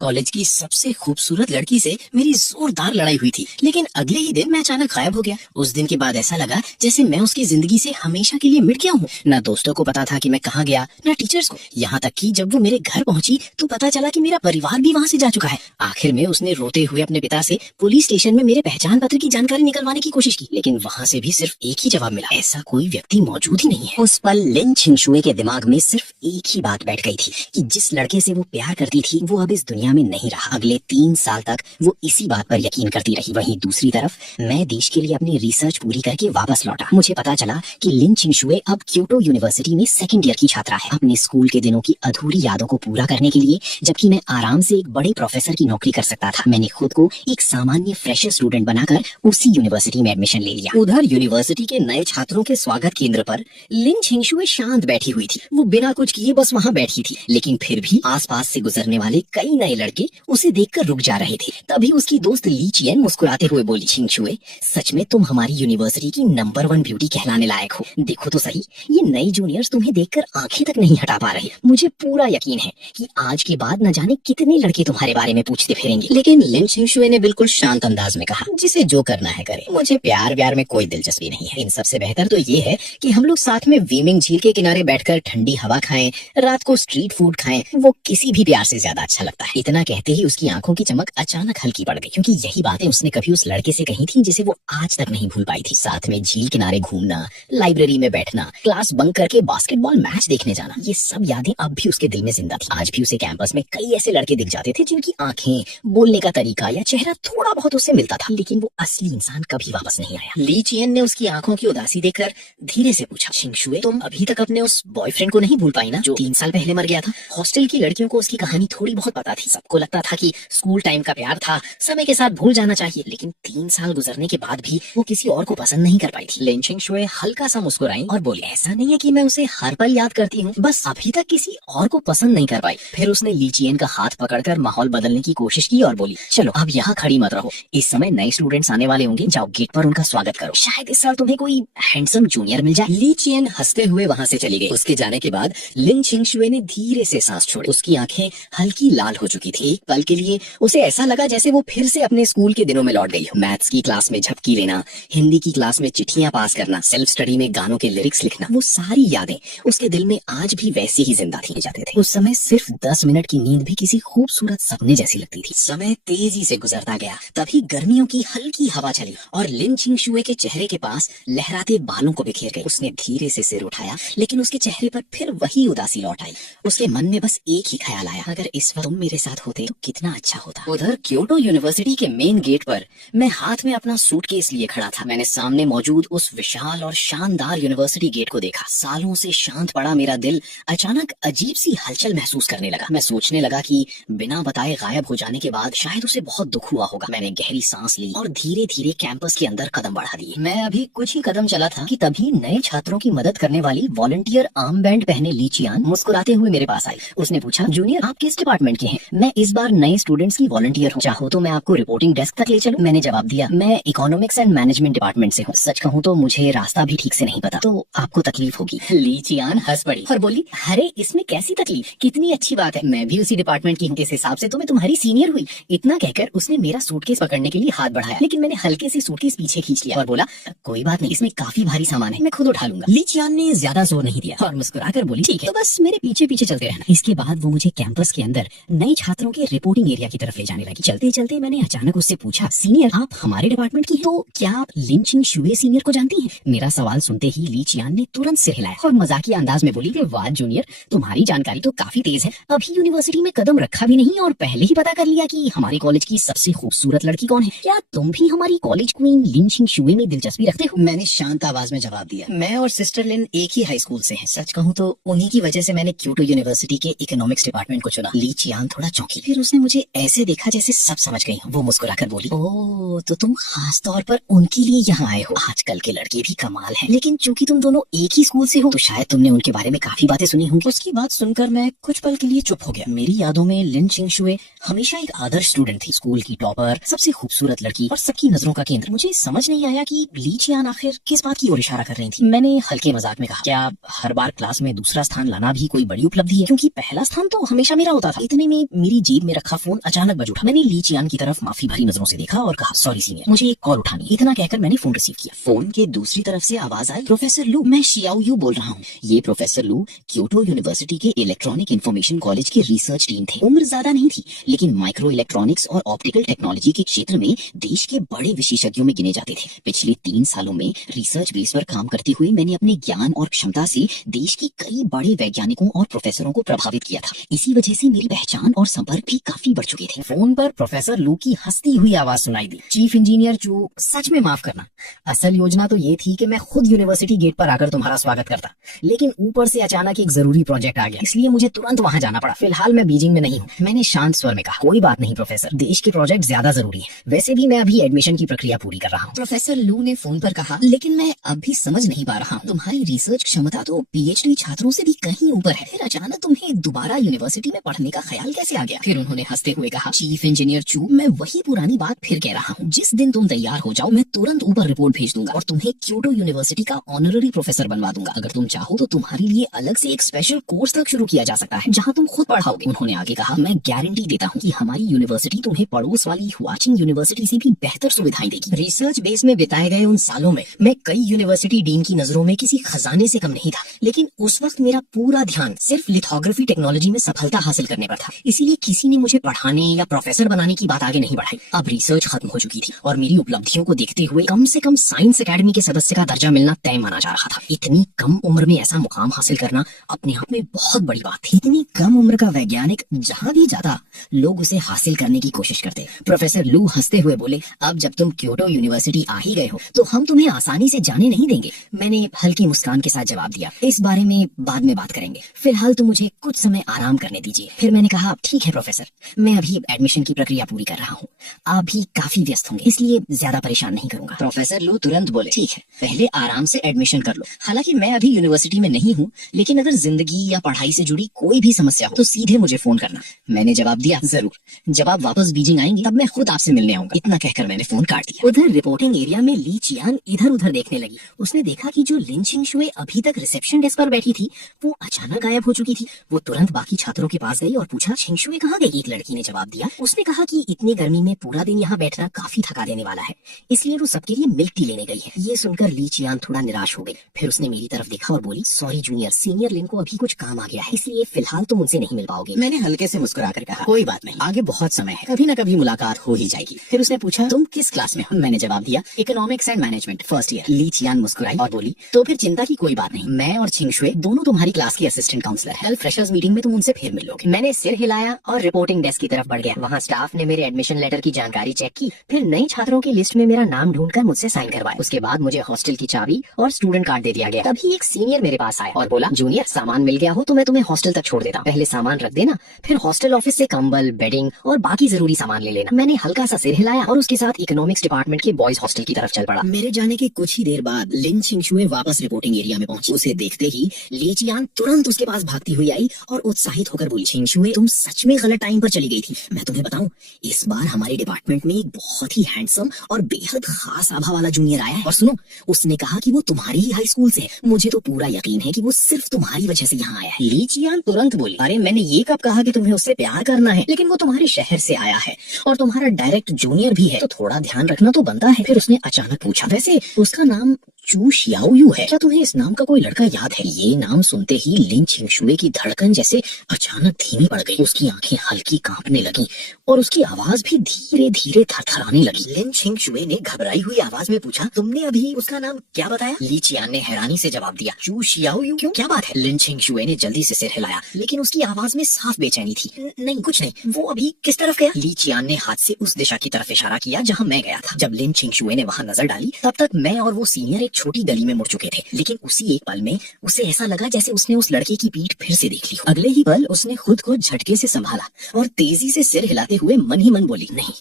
College की सबसे खूबसूरत लड़की से मेरी जोरदार लड़ाई हुई थी, लेकिन अगले ही दिन मैं अचानक गायब हो गया। उस दिन के बाद ऐसा लगा जैसे मैं उसकी जिंदगी से हमेशा के लिए मिट गया हूँ। न दोस्तों को पता था कि मैं कहाँ गया, न टीचर्स को। यहाँ तक कि जब वो मेरे घर पहुंची तो पता चला कि मेरा परिवार भी वहाँ से जा चुका है। आखिर में उसने रोते हुए अपने पिता से पुलिस स्टेशन में मेरे पहचान पत्र की जानकारी निकलवाने की कोशिश की, लेकिन वहाँ से भी सिर्फ एक ही जवाब मिला, ऐसा कोई व्यक्ति मौजूद ही नहीं है। उस पल लिन छिंगशुए के दिमाग में सिर्फ एक ही बात बैठ गई थी कि जिस लड़के से वो प्यार करती थी वो अब इस दुनिया में नहीं रहा। अगले 3 साल तक वो इसी बात पर यकीन करती रही। वहीं दूसरी तरफ मैं देश के लिए अपनी रिसर्च पूरी करके वापस लौटा। मुझे पता चला कि लिन छिंगशुए अब क्योटो यूनिवर्सिटी में सेकंड ईयर की छात्रा है, अपने स्कूल के दिनों की अधूरी यादों को पूरा करने के लिए, जबकि मैं आराम से एक बड़े प्रोफेसर की नौकरी कर सकता था। मैंने खुद को एक सामान्य फ्रेशर स्टूडेंट बनाकर उसी यूनिवर्सिटी में एडमिशन ले लिया। उधर यूनिवर्सिटी के नए छात्रों के स्वागत केंद्र पर लिन छिंगशुए शांत बैठी हुई थी। वो बिना कुछ किए बस वहाँ बैठी थी, लेकिन फिर भी आसपास से गुजरने वाले कई नए लड़के उसे देखकर रुक जा रहे थे। तभी उसकी दोस्त ली चियन मुस्कुराते हुए बोली, छिंगशुए, सच में तुम हमारी यूनिवर्सिटी की नंबर 1 ब्यूटी कहलाने लायक हो। देखो तो सही, ये नई जूनियर्स तुम्हें देखकर आंखें तक नहीं हटा पा रहे। मुझे पूरा यकीन है कि आज के बाद न जाने कितने लड़के तुम्हारे बारे में पूछते फिरेंगे। लेकिन लिन छिंगशुए ने बिल्कुल शांत अंदाज में कहा, जिसे जो करना है करे, मुझे प्यार व्यार में कोई दिलचस्पी नहीं है। इन सबसे बेहतर तो ये है कि हम लोग साथ में वीमिंग झील के किनारे बैठकर ठंडी हवा खाएं, रात को स्ट्रीट फूड खाएं, वो किसी भी प्यार से ज्यादा अच्छा लगता है। इतना कहते ही उसकी आंखों की चमक अचानक हल्की पड़ गई, क्योंकि यही बातें उसने कभी उस लड़के से कही थी जिसे वो आज तक नहीं भूल पाई थी। साथ में झील किनारे घूमना, लाइब्रेरी में बैठना, क्लास बंक करके बास्केटबॉल मैच देखने जाना, ये सब यादें अब भी उसके दिल में जिंदा थी। आज भी उसे कैंपस में कई ऐसे लड़के दिख जाते थे जिनकी आंखें, बोलने का तरीका या चेहरा थोड़ा बहुत उससे मिलता था, लेकिन वो असली इंसान कभी वापस नहीं आया। ली चियन ने उसकी आंखों की उदासी देखकर धीरे से पूछा, छिंगशुए, तुम अभी तक अपने उस बॉयफ्रेंड को नहीं भूल पाई ना, जो 3 साल पहले मर गया था? हॉस्टल की लड़कियों को उसकी कहानी थोड़ी बहुत पता थी। सबको लगता था कि स्कूल टाइम का प्यार था, समय के साथ भूल जाना चाहिए, लेकिन 3 साल गुजरने के बाद भी वो किसी और को पसंद नहीं कर पाई थी। लिन छिंगशुए हल्का सा मुस्कुराई और बोली, ऐसा नहीं है कि मैं उसे हर पल याद करती हूँ, बस अभी तक किसी और को पसंद नहीं कर पाई। फिर उसने ली चियन का हाथ पकड़कर माहौल बदलने की कोशिश की और बोली, चलो अब यहाँ खड़ी मत रहो, इस समय नए स्टूडेंट्स आने वाले होंगे, जाओ गेट पर उनका स्वागत करो, शायद इस साल तुम्हें कोई हैंडसम जूनियर मिल जाए। ली चियन हंसते हुए वहाँ से चली गई। उसके जाने के बाद लिन छिंगशुए ने धीरे से सांस छोड़ी। उसकी आंखें हल्की लाल हो चुकी थी। एक पल के लिए उसे ऐसा लगा जैसे वो फिर से अपने स्कूल के दिनों में लौट गई हो। मैथ्स की क्लास में झपकी लेना, हिंदी की क्लास में चिट्ठियां पास करना, सेल्फ स्टडी में गानों के लिरिक्स लिखना, वो सारी यादें उसके दिल में आज भी वैसी ही जिंदा थी जाते थे। उस समय सिर्फ 10 मिनट की नींद भी किसी खूबसूरत सपने जैसी लगती थी। समय तेजी से गुजरता गया। तभी गर्मियों की हल्की हवा चली और लिन छिंगशुए के चेहरे के पास लहराते बालों को बिखेर गई। उसने धीरे से सिर उठाया, लेकिन उसके चेहरे पर फिर वही उदासी लौट आई। उसके मन में बस एक ही ख्याल आया, अगर इस वक्त तुम मेरे साथ होते तो कितना अच्छा होता। उधर क्योटो यूनिवर्सिटी के मेन गेट पर मैं हाथ में अपना सूटकेस लिए खड़ा था। मैंने सामने मौजूद उस विशाल और शानदार यूनिवर्सिटी गेट को देखा। सालों से शांत पड़ा मेरा दिल अचानक अजीब सी हलचल महसूस करने लगा। मैं सोचने लगा कि बिना बताए गायब हो जाने के बाद शायद उसे बहुत दुख हुआ होगा। मैंने गहरी सांस ली और धीरे धीरे कैंपस के अंदर कदम बढ़ा दिए। मैं अभी कुछ ही कदम चला था कि तभी नए छात्रों की मदद करने वाली वॉलंटियर आर्म बैंड पहने ली चियन मुस्कुराते हुए मेरे पास आई। उसने पूछा, जूनियर आप किस डिपार्टमेंट के हैं? मैं इस बार नए स्टूडेंट्स की वॉलंटियर हूँ, चाहो तो मैं आपको रिपोर्टिंग डेस्क तक ले चलूं? मैंने जवाब दिया, मैं इकोनॉमिक्स एंड मैनेजमेंट डिपार्टमेंट से हूँ। सच कहूँ तो मुझे रास्ता भी ठीक से नहीं पता, तो आपको तकलीफ होगी। ली चियन हंस पड़ी और बोली, अरे इसमें कैसी तकलीफ, कितनी अच्छी बात है, मैं भी उसी डिपार्टमेंट की हूँ, इस हिसाब से तो मैं तुम्हारी सीनियर हुई। इतना कहकर उसने मेरा सूटकेस पकड़ने के लिए हाथ बढ़ाया, लेकिन मैंने हल्के से सूटकेस पीछे खींच लिया और बोला, कोई बात नहीं, इसमें काफी भारी सामान है, मैं खुद उठा लूंगा। ली चियन ने ज्यादा जोर नहीं दिया और मुस्कुराकर बोली, ठीक है, तो बस मेरे पीछे पीछे चलते रहना। इसके बाद वो मुझे कैंपस के अंदर नए छात्रों के रिपोर्टिंग एरिया की तरफ ले जाने लगी। चलते चलते मैंने अचानक उससे पूछा, सीनियर आप हमारे डिपार्टमेंट की हैं, तो क्या आप लिन छिंगशुए सीनियर को जानती हैं? मेरा सवाल सुनते ही ली चियन ने तुरंत सिर हिलाया और मजाकिया अंदाज में बोली, वाह जूनियर, तुम्हारी जानकारी तो काफी तेज है। अभी यूनिवर्सिटी में कदम रखा भी नहीं और पहले ही पता कर लिया कि हमारे कॉलेज की सबसे खूबसूरत लड़की कौन है। क्या तुम भी हमारी कॉलेज क्वीन लिन छिंगशुए में दिलचस्पी रखते हो? मैंने शांत आवाज में जवाब दिया, मैं और सिस्टर लिन एक ही हाई स्कूल से हैं। सच कहूँ तो उन्हीं की वजह से मैंने क्योटो यूनिवर्सिटी के इकोनॉमिक्स डिपार्टमेंट को चुना। ली चियन थोड़ा चौंकी, फिर उसने मुझे ऐसे देखा जैसे सब समझ गई हो। वो मुस्कुराकर बोली, ओह तो तुम खास तौर पर उनके लिए यहाँ आए हो। आजकल के लड़के भी कमाल हैं, लेकिन चूंकि तुम दोनों एक ही स्कूल से हो तो शायद तुमने उनके बारे में काफी बातें सुनी होंगी। उसकी बात सुनकर मैं कुछ पल के लिए चुप हो गया। मेरी यादों में लिन छिंगशुए हमेशा एक आदर्श स्टूडेंट थी, स्कूल की टॉपर, सबसे खूबसूरत लड़की और सबकी नजरों का केंद्र। मुझे समझ नहीं आया कि ली चियन आखिर किस बात की ओर इशारा कर रही थी। मैंने हल्के मजाक में कहा, क्या हर बार क्लास में दूसरा स्थान लाना भी कोई बड़ी उपलब्धि है? क्योंकि पहला स्थान तो हमेशा मेरा होता था। इतने में मेरी जेब में रखा फोन अचानक बज उठा। मैंने ली चियान की तरफ माफी भरी नजरों से देखा और कहा, सॉरी सीनियर, मुझे एक कॉल उठानी है। इतना कहकर मैंने फोन रिसीव किया। फोन के दूसरी तरफ से आवाज आई, प्रोफेसर लू, मैं शियाओ यू बोल रहा हूँ। ये प्रोफेसर लू क्योटो यूनिवर्सिटी के इलेक्ट्रॉनिक इंफॉर्मेशन कॉलेज के रिसर्च टीम थे। उम्र ज्यादा नहीं थी, लेकिन माइक्रो इलेक्ट्रॉनिक्स और ऑप्टिकल टेक्नोलॉजी के क्षेत्र में देश के बड़े विशेषज्ञों में गिने जाते थे। पिछले 3 सालों में रिसर्च बेस पर काम करते हुए मैंने अपने ज्ञान और क्षमता से देश के कई बड़े वैज्ञानिकों और प्रोफेसरों को प्रभावित किया था। इसी वजह से मेरी पहचान और संपर्क भी काफी बढ़ चुके थे। फोन पर प्रोफेसर लू की हंसती हुई आवाज सुनाई दी, चीफ इंजीनियर चू, सच में माफ करना, असल योजना तो ये थी कि मैं खुद यूनिवर्सिटी गेट पर आकर तुम्हारा स्वागत करता, लेकिन ऊपर से अचानक एक जरूरी प्रोजेक्ट आ गया, इसलिए मुझे तुरंत वहाँ जाना पड़ा। फिलहाल मैं बीजिंग में नहीं हूँ। मैंने शांत स्वर में कहा, कोई बात नहीं प्रोफेसर, देश के प्रोजेक्ट ज्यादा जरूरी है। वैसे भी मैं अभी एडमिशन की प्रक्रिया पूरी कर रहा हूँ। प्रोफेसर लू ने फोन पर कहा, लेकिन मैं अब भी समझ नहीं पा रहा हूँ, तुम्हारी रिसर्च क्षमता तो पीएचडी छात्रों से भी कहीं ऊपर है, फिर अचानक तुम्हें दोबारा यूनिवर्सिटी में पढ़ने का ख्याल कैसे आ गया? फिर उन्होंने हंसते हुए कहा, चीफ इंजीनियर चू, मैं वही पुरानी बात फिर कह रहा हूँ, जिस दिन तुम तैयार हो जाओ मैं तुरंत ऊपर रिपोर्ट भेज दूंगा और तुम्हें क्योटो यूनिवर्सिटी का ऑनररी प्रोफेसर बनवा दूंगा। अगर तुम चाहो तो तुम्हारे लिए अलग से एक स्पेशल कोर्स तक शुरू किया जा सकता है, जहाँ तुम खुद पढ़ाओगे। उन्होंने आगे कहा, मैं गारंटी देता हूँ कि हमारी यूनिवर्सिटी तुम्हें पड़ोस वाली हुआचिंग यूनिवर्सिटी से भी बेहतर सुविधाएं देगी। रिसर्च बेस में बिताए गए उन सालों में मैं कई यूनिवर्सिटी डीन की नजरों में किसी खजाने से कम नहीं था, लेकिन उस वक्त मेरा पूरा ध्यान सिर्फ लिथोग्राफी टेक्नोलॉजी में सफलता हासिल करने पर था। इसीलिए किसी ने मुझे पढ़ाने या प्रोफेसर बनाने की बात आगे नहीं बढ़ाई। अब रिसर्च खत्म हो चुकी थी और मेरी उपलब्धियों को देखते हुए कम से कम साइंस एकेडमी के सदस्य का दर्जा मिलना तय माना जा रहा था। इतनी कम उम्र में ऐसा मुकाम हासिल करना अपने आप में बहुत बड़ी बात थी। इतनी कम उम्र का वैज्ञानिक जहाँ भी जाता लोग उसे हासिल करने की कोशिश करते। प्रोफेसर लू हंसते हुए बोले, अब जब तुम क्योटो यूनिवर्सिटी आ ही गए हो तो हम तुम्हें आसानी से जाने नहीं देंगे। मैंने हल्की मुस्कान के साथ जवाब दिया, इस बारे में बाद में बात करेंगे, फिलहाल तो मुझे कुछ समय आराम करने दीजिए। फिर मैंने कहा, ठीक है प्रोफेसर, मैं अभी एडमिशन की प्रक्रिया पूरी कर रहा हूँ, आप भी काफी व्यस्त होंगे, इसलिए ज्यादा परेशान नहीं करूंगा। प्रोफेसर लू तुरंत बोले, ठीक है, पहले आराम से एडमिशन कर लो। हालांकि मैं अभी यूनिवर्सिटी में नहीं हूँ, लेकिन अगर जिंदगी या पढ़ाई से जुड़ी कोई भी समस्या हो तो सीधे मुझे फोन करना। मैंने जवाब दिया, जरूर, जब आप वापस बीजिंग आएंगे तब मैं खुद आपसे मिलने आऊंगा। इतना कहकर मैंने फोन काट दिया। उधर रिपोर्टिंग एरिया में ली चियान इधर उधर देखने लगी। उसने देखा कि जो लिन छिंगशुए अभी तक रिसेप्शन डेस्क पर बैठी थी वो अचानक गायब हो चुकी थी। वो तुरंत बाकी छात्रों के पास गई और पूछा, छिंगशुए कहाँ गई? एक लड़की ने जवाब दिया, उसने कहा कि इतनी गर्मी में पूरा दिन यहाँ बैठना काफी थका देने वाला है, इसलिए वो सबके लिए मिल्क टी लेने गई है। ये सुनकर ली चियान थोड़ा निराश हो गई। फिर उसने मेरी तरफ देखा और बोली, सॉरी जूनियर, सीनियर लिन को अभी कुछ काम आ गया है, इसलिए फिलहाल तुम उनसे नहीं मिल पाओगे। मैंने हल्के से मुस्कुराकर कहा, कोई बात नहीं, आगे बहुत समय है, कभी न कभी मुलाकात हो ही जाएगी। फिर उसने पूछा, तुम किस क्लास में हो? मैंने जवाब दिया, economics and management, first year. Li Qian मुस्कुराई और बोली, तो फिर चिंता की कोई बात नहीं, मैं और छिंगशुए दोनों तुम्हारी क्लास की असिस्टेंट काउंसलर है। कल फ्रेशर्स मीटिंग में तुम उनसे फिर मिल लोगे। मैंने सिर हिलाया और रिपोर्टिंग डेस्क की तरफ बढ़ गया। वहाँ स्टाफ ने मेरे एडमिशन लेटर की जानकारी चेक की, फिर नए छात्रों की लिस्ट में मेरा नाम ढूंढकर मुझसे साइन करवाए। उसके बाद मुझे हॉस्टल की चाबी और स्टूडेंट कार्ड दे दिया गया। तभी एक सीनियर मेरे पास आया और बोला, जूनियर, सामान मिल गया हो तो मैं तुम्हें हॉस्टल तक छोड़ देता हूँ, पहले सामान रख देना, फिर हॉस्टल ऑफिस से कंबल, बेडिंग और बाकी जरूरी सामान ले लेना। मैंने हल्का सा सिर हिलाया और उसके साथ इकोनॉमिक्स डिपार्टमेंट के बॉयज हॉस्टल की तरफ चल पड़ा। मेरे जाने के कुछ ही देर बाद लिन छिंगशुए वापस रिपोर्टिंग एरिया में पहुंची। उसे देखते ही ली चियान तुरंत उसके पास भागती हुई आई और उत्साहित होकर बोली, छिंगशुए, तुम सच में गलत टाइम पर चली गई थी। मैं तुम्हें बताऊं, इस बार हमारे डिपार्टमेंट में एक बहुत ही हैंडसम और बेहद खास आभा वाला जूनियर आया है, और सुनो, उसने कहा कि वो तुम्हारी ही हाई स्कूल से है। मुझे तो पूरा यकीन है कि वो सिर्फ तुम्हारी वजह से यहाँ आया है। ली चियान तुरंत बोली, अरे मैंने ये कब कहा कि तुम्हें उससे प्यार करना है, लेकिन वो तुम्हारे शहर से आया है और तुम्हारा डायरेक्ट जूनियर भी है, तो थोड़ा ध्यान रखना तो बनता है। फिर उसने अचानक पूछा, वैसे उसका नाम चू शियाओ यू है क्या? तुम्हें इस नाम का कोई लड़का याद है? ये नाम सुनते ही लिन छिंगशुए की धड़कन जैसे अचानक धीमी पड़ गई। उसकी आंखें हल्की कांपने लगी और उसकी आवाज भी धीरे धीरे थरथराने लगी। लिन छिंगशुए ने घबराई हुई आवाज में पूछा, तुमने अभी उसका नाम क्या बताया? ली चियान ने हैरानी से जवाब दिया, चू शियाओ यू। क्यों, क्या बात है? लिन छिंगशुए ने जल्दी से सिर हिलाया, लेकिन उसकी आवाज में साफ बेचैनी थी। नहीं, कुछ नहीं, वो अभी किस तरफ गया? ली चियान ने हाथ से उस दिशा की तरफ इशारा किया जहाँ मैं गया था। जब लिन छिंगशुए ने वहाँ नजर डाली तब तक मैं और वो सीनियर एक छोटी गली में मुड़ चुके थे, लेकिन उसी एक पल में उसे ऐसा लगा जैसे उसने उस लड़के की पीठ फिर से देख ली हो। अगले ही पल उसने खुद को झटके से संभाला और तेजी से सिर हिलाते हुए मन ही मन बोली, नहीं,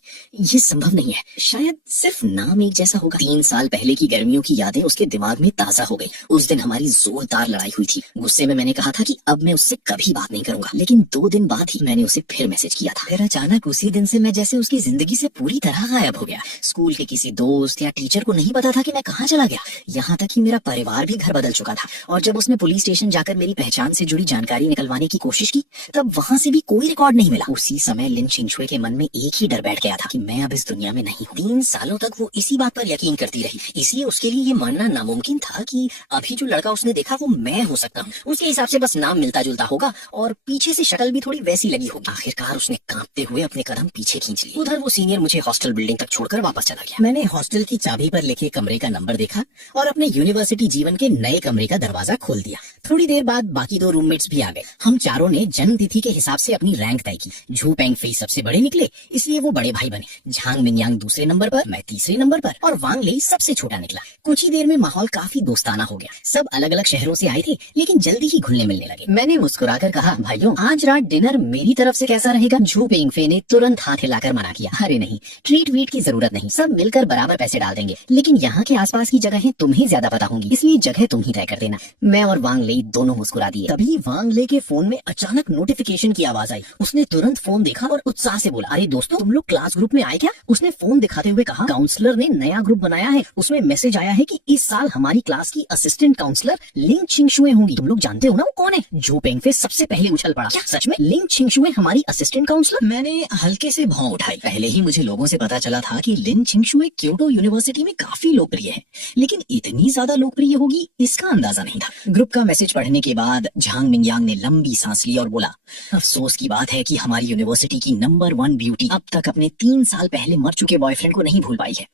ये संभव नहीं है, शायद सिर्फ नाम एक जैसा होगा। 3 साल पहले की गर्मियों की यादें उसके दिमाग में ताजा हो गई। उस दिन हमारी जोरदार लड़ाई हुई थी। गुस्से में मैंने कहा था कि अब मैं उससे कभी बात नहीं करूंगा, लेकिन 2 दिन बाद ही मैंने उसे फिर मैसेज किया था। फिर अचानक उसी दिन से मैं जैसे उसकी जिंदगी से पूरी तरह गायब हो गया। स्कूल के किसी दोस्त या टीचर को नहीं पता था कि मैं कहाँ चला गया। यहाँ तक कि मेरा परिवार भी घर बदल चुका था। और जब उसने पुलिस स्टेशन जाकर मेरी पहचान से जुड़ी जानकारी निकलवाने की कोशिश की, तब वहाँ से भी कोई रिकॉर्ड नहीं मिला। उसी समय लिन छिंगशुए के मन में एक ही डर बैठ गया था कि मैं अब इस दुनिया में नहीं हूँ। 3 सालों तक वो इसी बात पर यकीन करती रही, इसलिए उसके लिए ये मानना नामुमकिन था कि अभी जो लड़का उसने देखा वो मैं हो सकता हूँ। उसके हिसाब से बस नाम मिलता जुलता होगा और पीछे से शक्ल भी थोड़ी वैसी लगी होगी। आखिरकार उसने कांपते हुए अपने कदम पीछे खींच लिए। उधर वो सीनियर मुझे हॉस्टल बिल्डिंग तक छोड़कर वापस चला गया। मैंने हॉस्टल की चाबी पर लिखे कमरे का नंबर देखा और अपने यूनिवर्सिटी जीवन के नए कमरे का दरवाजा खोल दिया। थोड़ी देर बाद बाकी 2 रूममेट्स भी आ गए। हम चारों ने जन्म तिथि के हिसाब से अपनी रैंक तय की। झू पेंगफेई सबसे बड़े निकले, इसलिए वो बड़े भाई बने। झांग मिनयांग दूसरे नंबर पर, मैं तीसरे नंबर पर और वांग लेई सबसे छोटा निकला। कुछ ही देर में माहौल काफी दोस्ताना हो गया। सब अलग अलग शहरों से आए थे, लेकिन जल्दी ही घुलने मिलने लगे। मैंने मुस्कुराकर कहा, भाइयों आज रात डिनर मेरी तरफ से कैसा रहेगा? झू पेंगफेई ने तुरंत हाथ हिलाकर मना किया। अरे नहीं, ट्रीट वीट की जरूरत नहीं, सब मिलकर बराबर पैसे डाल देंगे, लेकिन यहाँ के आसपास की जगहें तुम्हें ज्यादा पता होंगी, इसलिए जगह तुम ही तय कर देना। मैं और वांग लेई दोनों मुस्कुरा दिए। तभी वांग ले के फोन में अचानक नोटिफिकेशन की आवाज आई। उसने तुरंत फोन देखा और उत्साह से बोला, अरे दोस्तों, तुम लोग क्लास ग्रुप में आए क्या? उसने फोन दिखाते हुए कहा, काउंसलर ने नया ग्रुप बनाया है, उसमें मैसेज आया है कि इस साल हमारी क्लास की असिस्टेंट काउंसलर लिंग छिंगशुए होंगी। तुम लोग जानते हो ना वो कौन है? झू पेंगफेई सबसे पहले उछल पड़ा। क्या सच में लिंग छिंगशुए हमारी असिस्टेंट काउंसलर? मैंने हल्के से भौं उठाई। पहले ही मुझे लोगों से पता चला था कि लिन छिंगशुए क्योटो यूनिवर्सिटी में काफी लोकप्रिय है, लेकिन इतनी ज्यादा लोकप्रिय होगी इसका अंदाजा नहीं था। ग्रुप का मैसेज पढ़ने के बाद झांग मिनयांग ने लंबी सांस ली और बोला, अफसोस की बात है कि हमारी यूनिवर्सिटी की नंबर 1 ब्यूटी अब तक अपने 3 साल पहले मर चुके बॉयफ्रेंड को नहीं भूल पाई है।